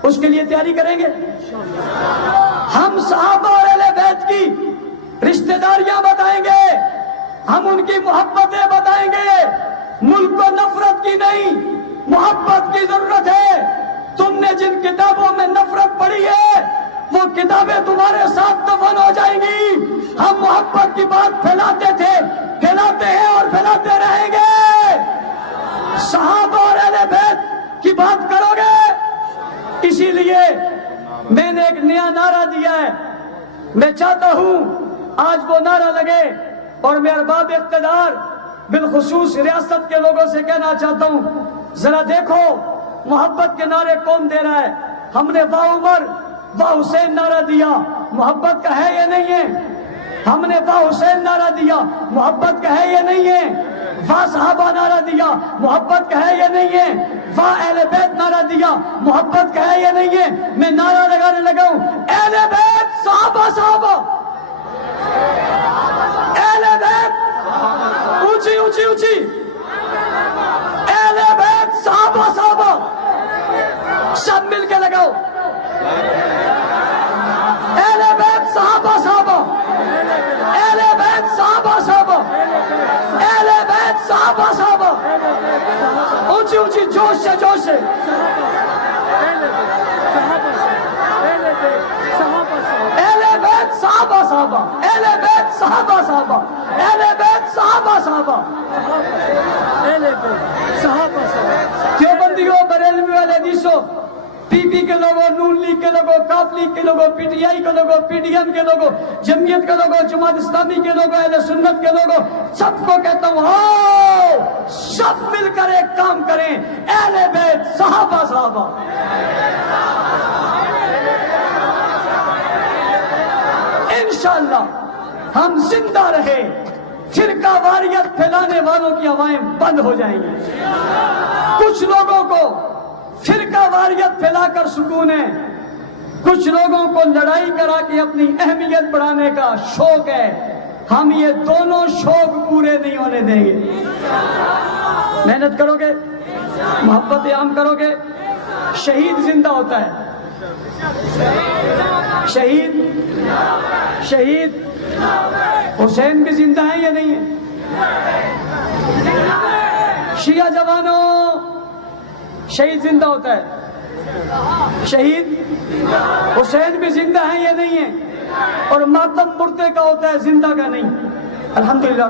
اس کے لیے تیاری کریں گے. ہم صحابہ اور اہل بیت کی رشتہ داریاں بتائیں گے, ہم ان کی محبتیں بتائیں گے. ملک کو نفرت کی نہیں, محبت کی ضرورت ہے. تم نے جن کتابوں میں نفرت پڑھی ہے وہ کتابیں تمہارے ساتھ دفن ہو جائیں گی. ہم محبت کی بات پھیلاتے تھے, پھیلاتے ہیں اور پھیلاتے رہیں گے. صحابہ اور اہل بیت کی بات کرو گے. اسی لیے میں نے ایک نیا نعرہ دیا ہے. میں چاہتا ہوں آج وہ نعرہ لگے, اور میں ارباب اقتدار بالخصوص ریاست کے لوگوں سے کہنا چاہتا ہوں, ذرا دیکھو محبت کے نعرے کون دے رہا ہے. ہم نے واہ عمر واہ حسین نعرہ دیا, محبت کا ہے یا نہیں ہے؟ ہم نے واہ حسین نعرہ دیا, محبت کا ہے یا نہیں ہے؟ واہ صحابہ نعرہ دیا, محبت کا ہے یا نہیں ہے؟ واہ اہل بیت نعرہ دیا, محبت کا ہے یا نہیں ہے؟ میں نعرہ لگانے لگا ہوں, اہل بیت صحابہ صحابہ, اہل بیت اونچی اونچی اونچی, اہل بیت صحابہ صحابہ, سب مل کے لگاؤ, اہل بیت صحابہ صحابہ, اہل بیت صحابہ صحابہ, اہل بیت صحابہ صحابہ, اونچی اونچی جوش سے جوش سے. اہل بیت صحابہ صحابہ, اہل بیت صحابہ صحابہ, اہل بیت صحابہ صحابہ, دیوبندیوں بریلویوں سو پی پی کے لوگوں، نون لیگ کے لوگوں، کاف لیگ کے لوگوں، پی ٹی آئی کے لوگوں، پی ڈی ایم کے لوگوں، جمعیت کے لوگوں، جماعت اسلامی کے لوگوں، اہل سنت کے لوگوں، سب کو کہتا ہوں آؤ سب مل کر ایک کام کریں، اہل بیت صحابہ انشاءاللہ ہم زندہ رہے، فرقہ واریت پھیلانے والوں کی ہوائیں بند ہو جائیں گی۔ کچھ لوگوں کو فرقہ واریت پھیلا کر سکون ہے، کچھ لوگوں کو لڑائی کرا کے اپنی اہمیت بڑھانے کا شوق ہے، ہم یہ دونوں شوق پورے نہیں ہونے دیں گے۔ محنت کرو گے، محبت عام کرو گے، شہید زندہ ہوتا ہے، شہید حسین بھی زندہ ہیں یا نہیں ہیں؟ شیعہ جوانوں، شہید زندہ ہوتا ہے، شہید حسین بھی زندہ ہیں یا نہیں ہیں؟ اور ماتم مردے کا ہوتا ہے، زندہ کا نہیں۔ الحمدللہ۔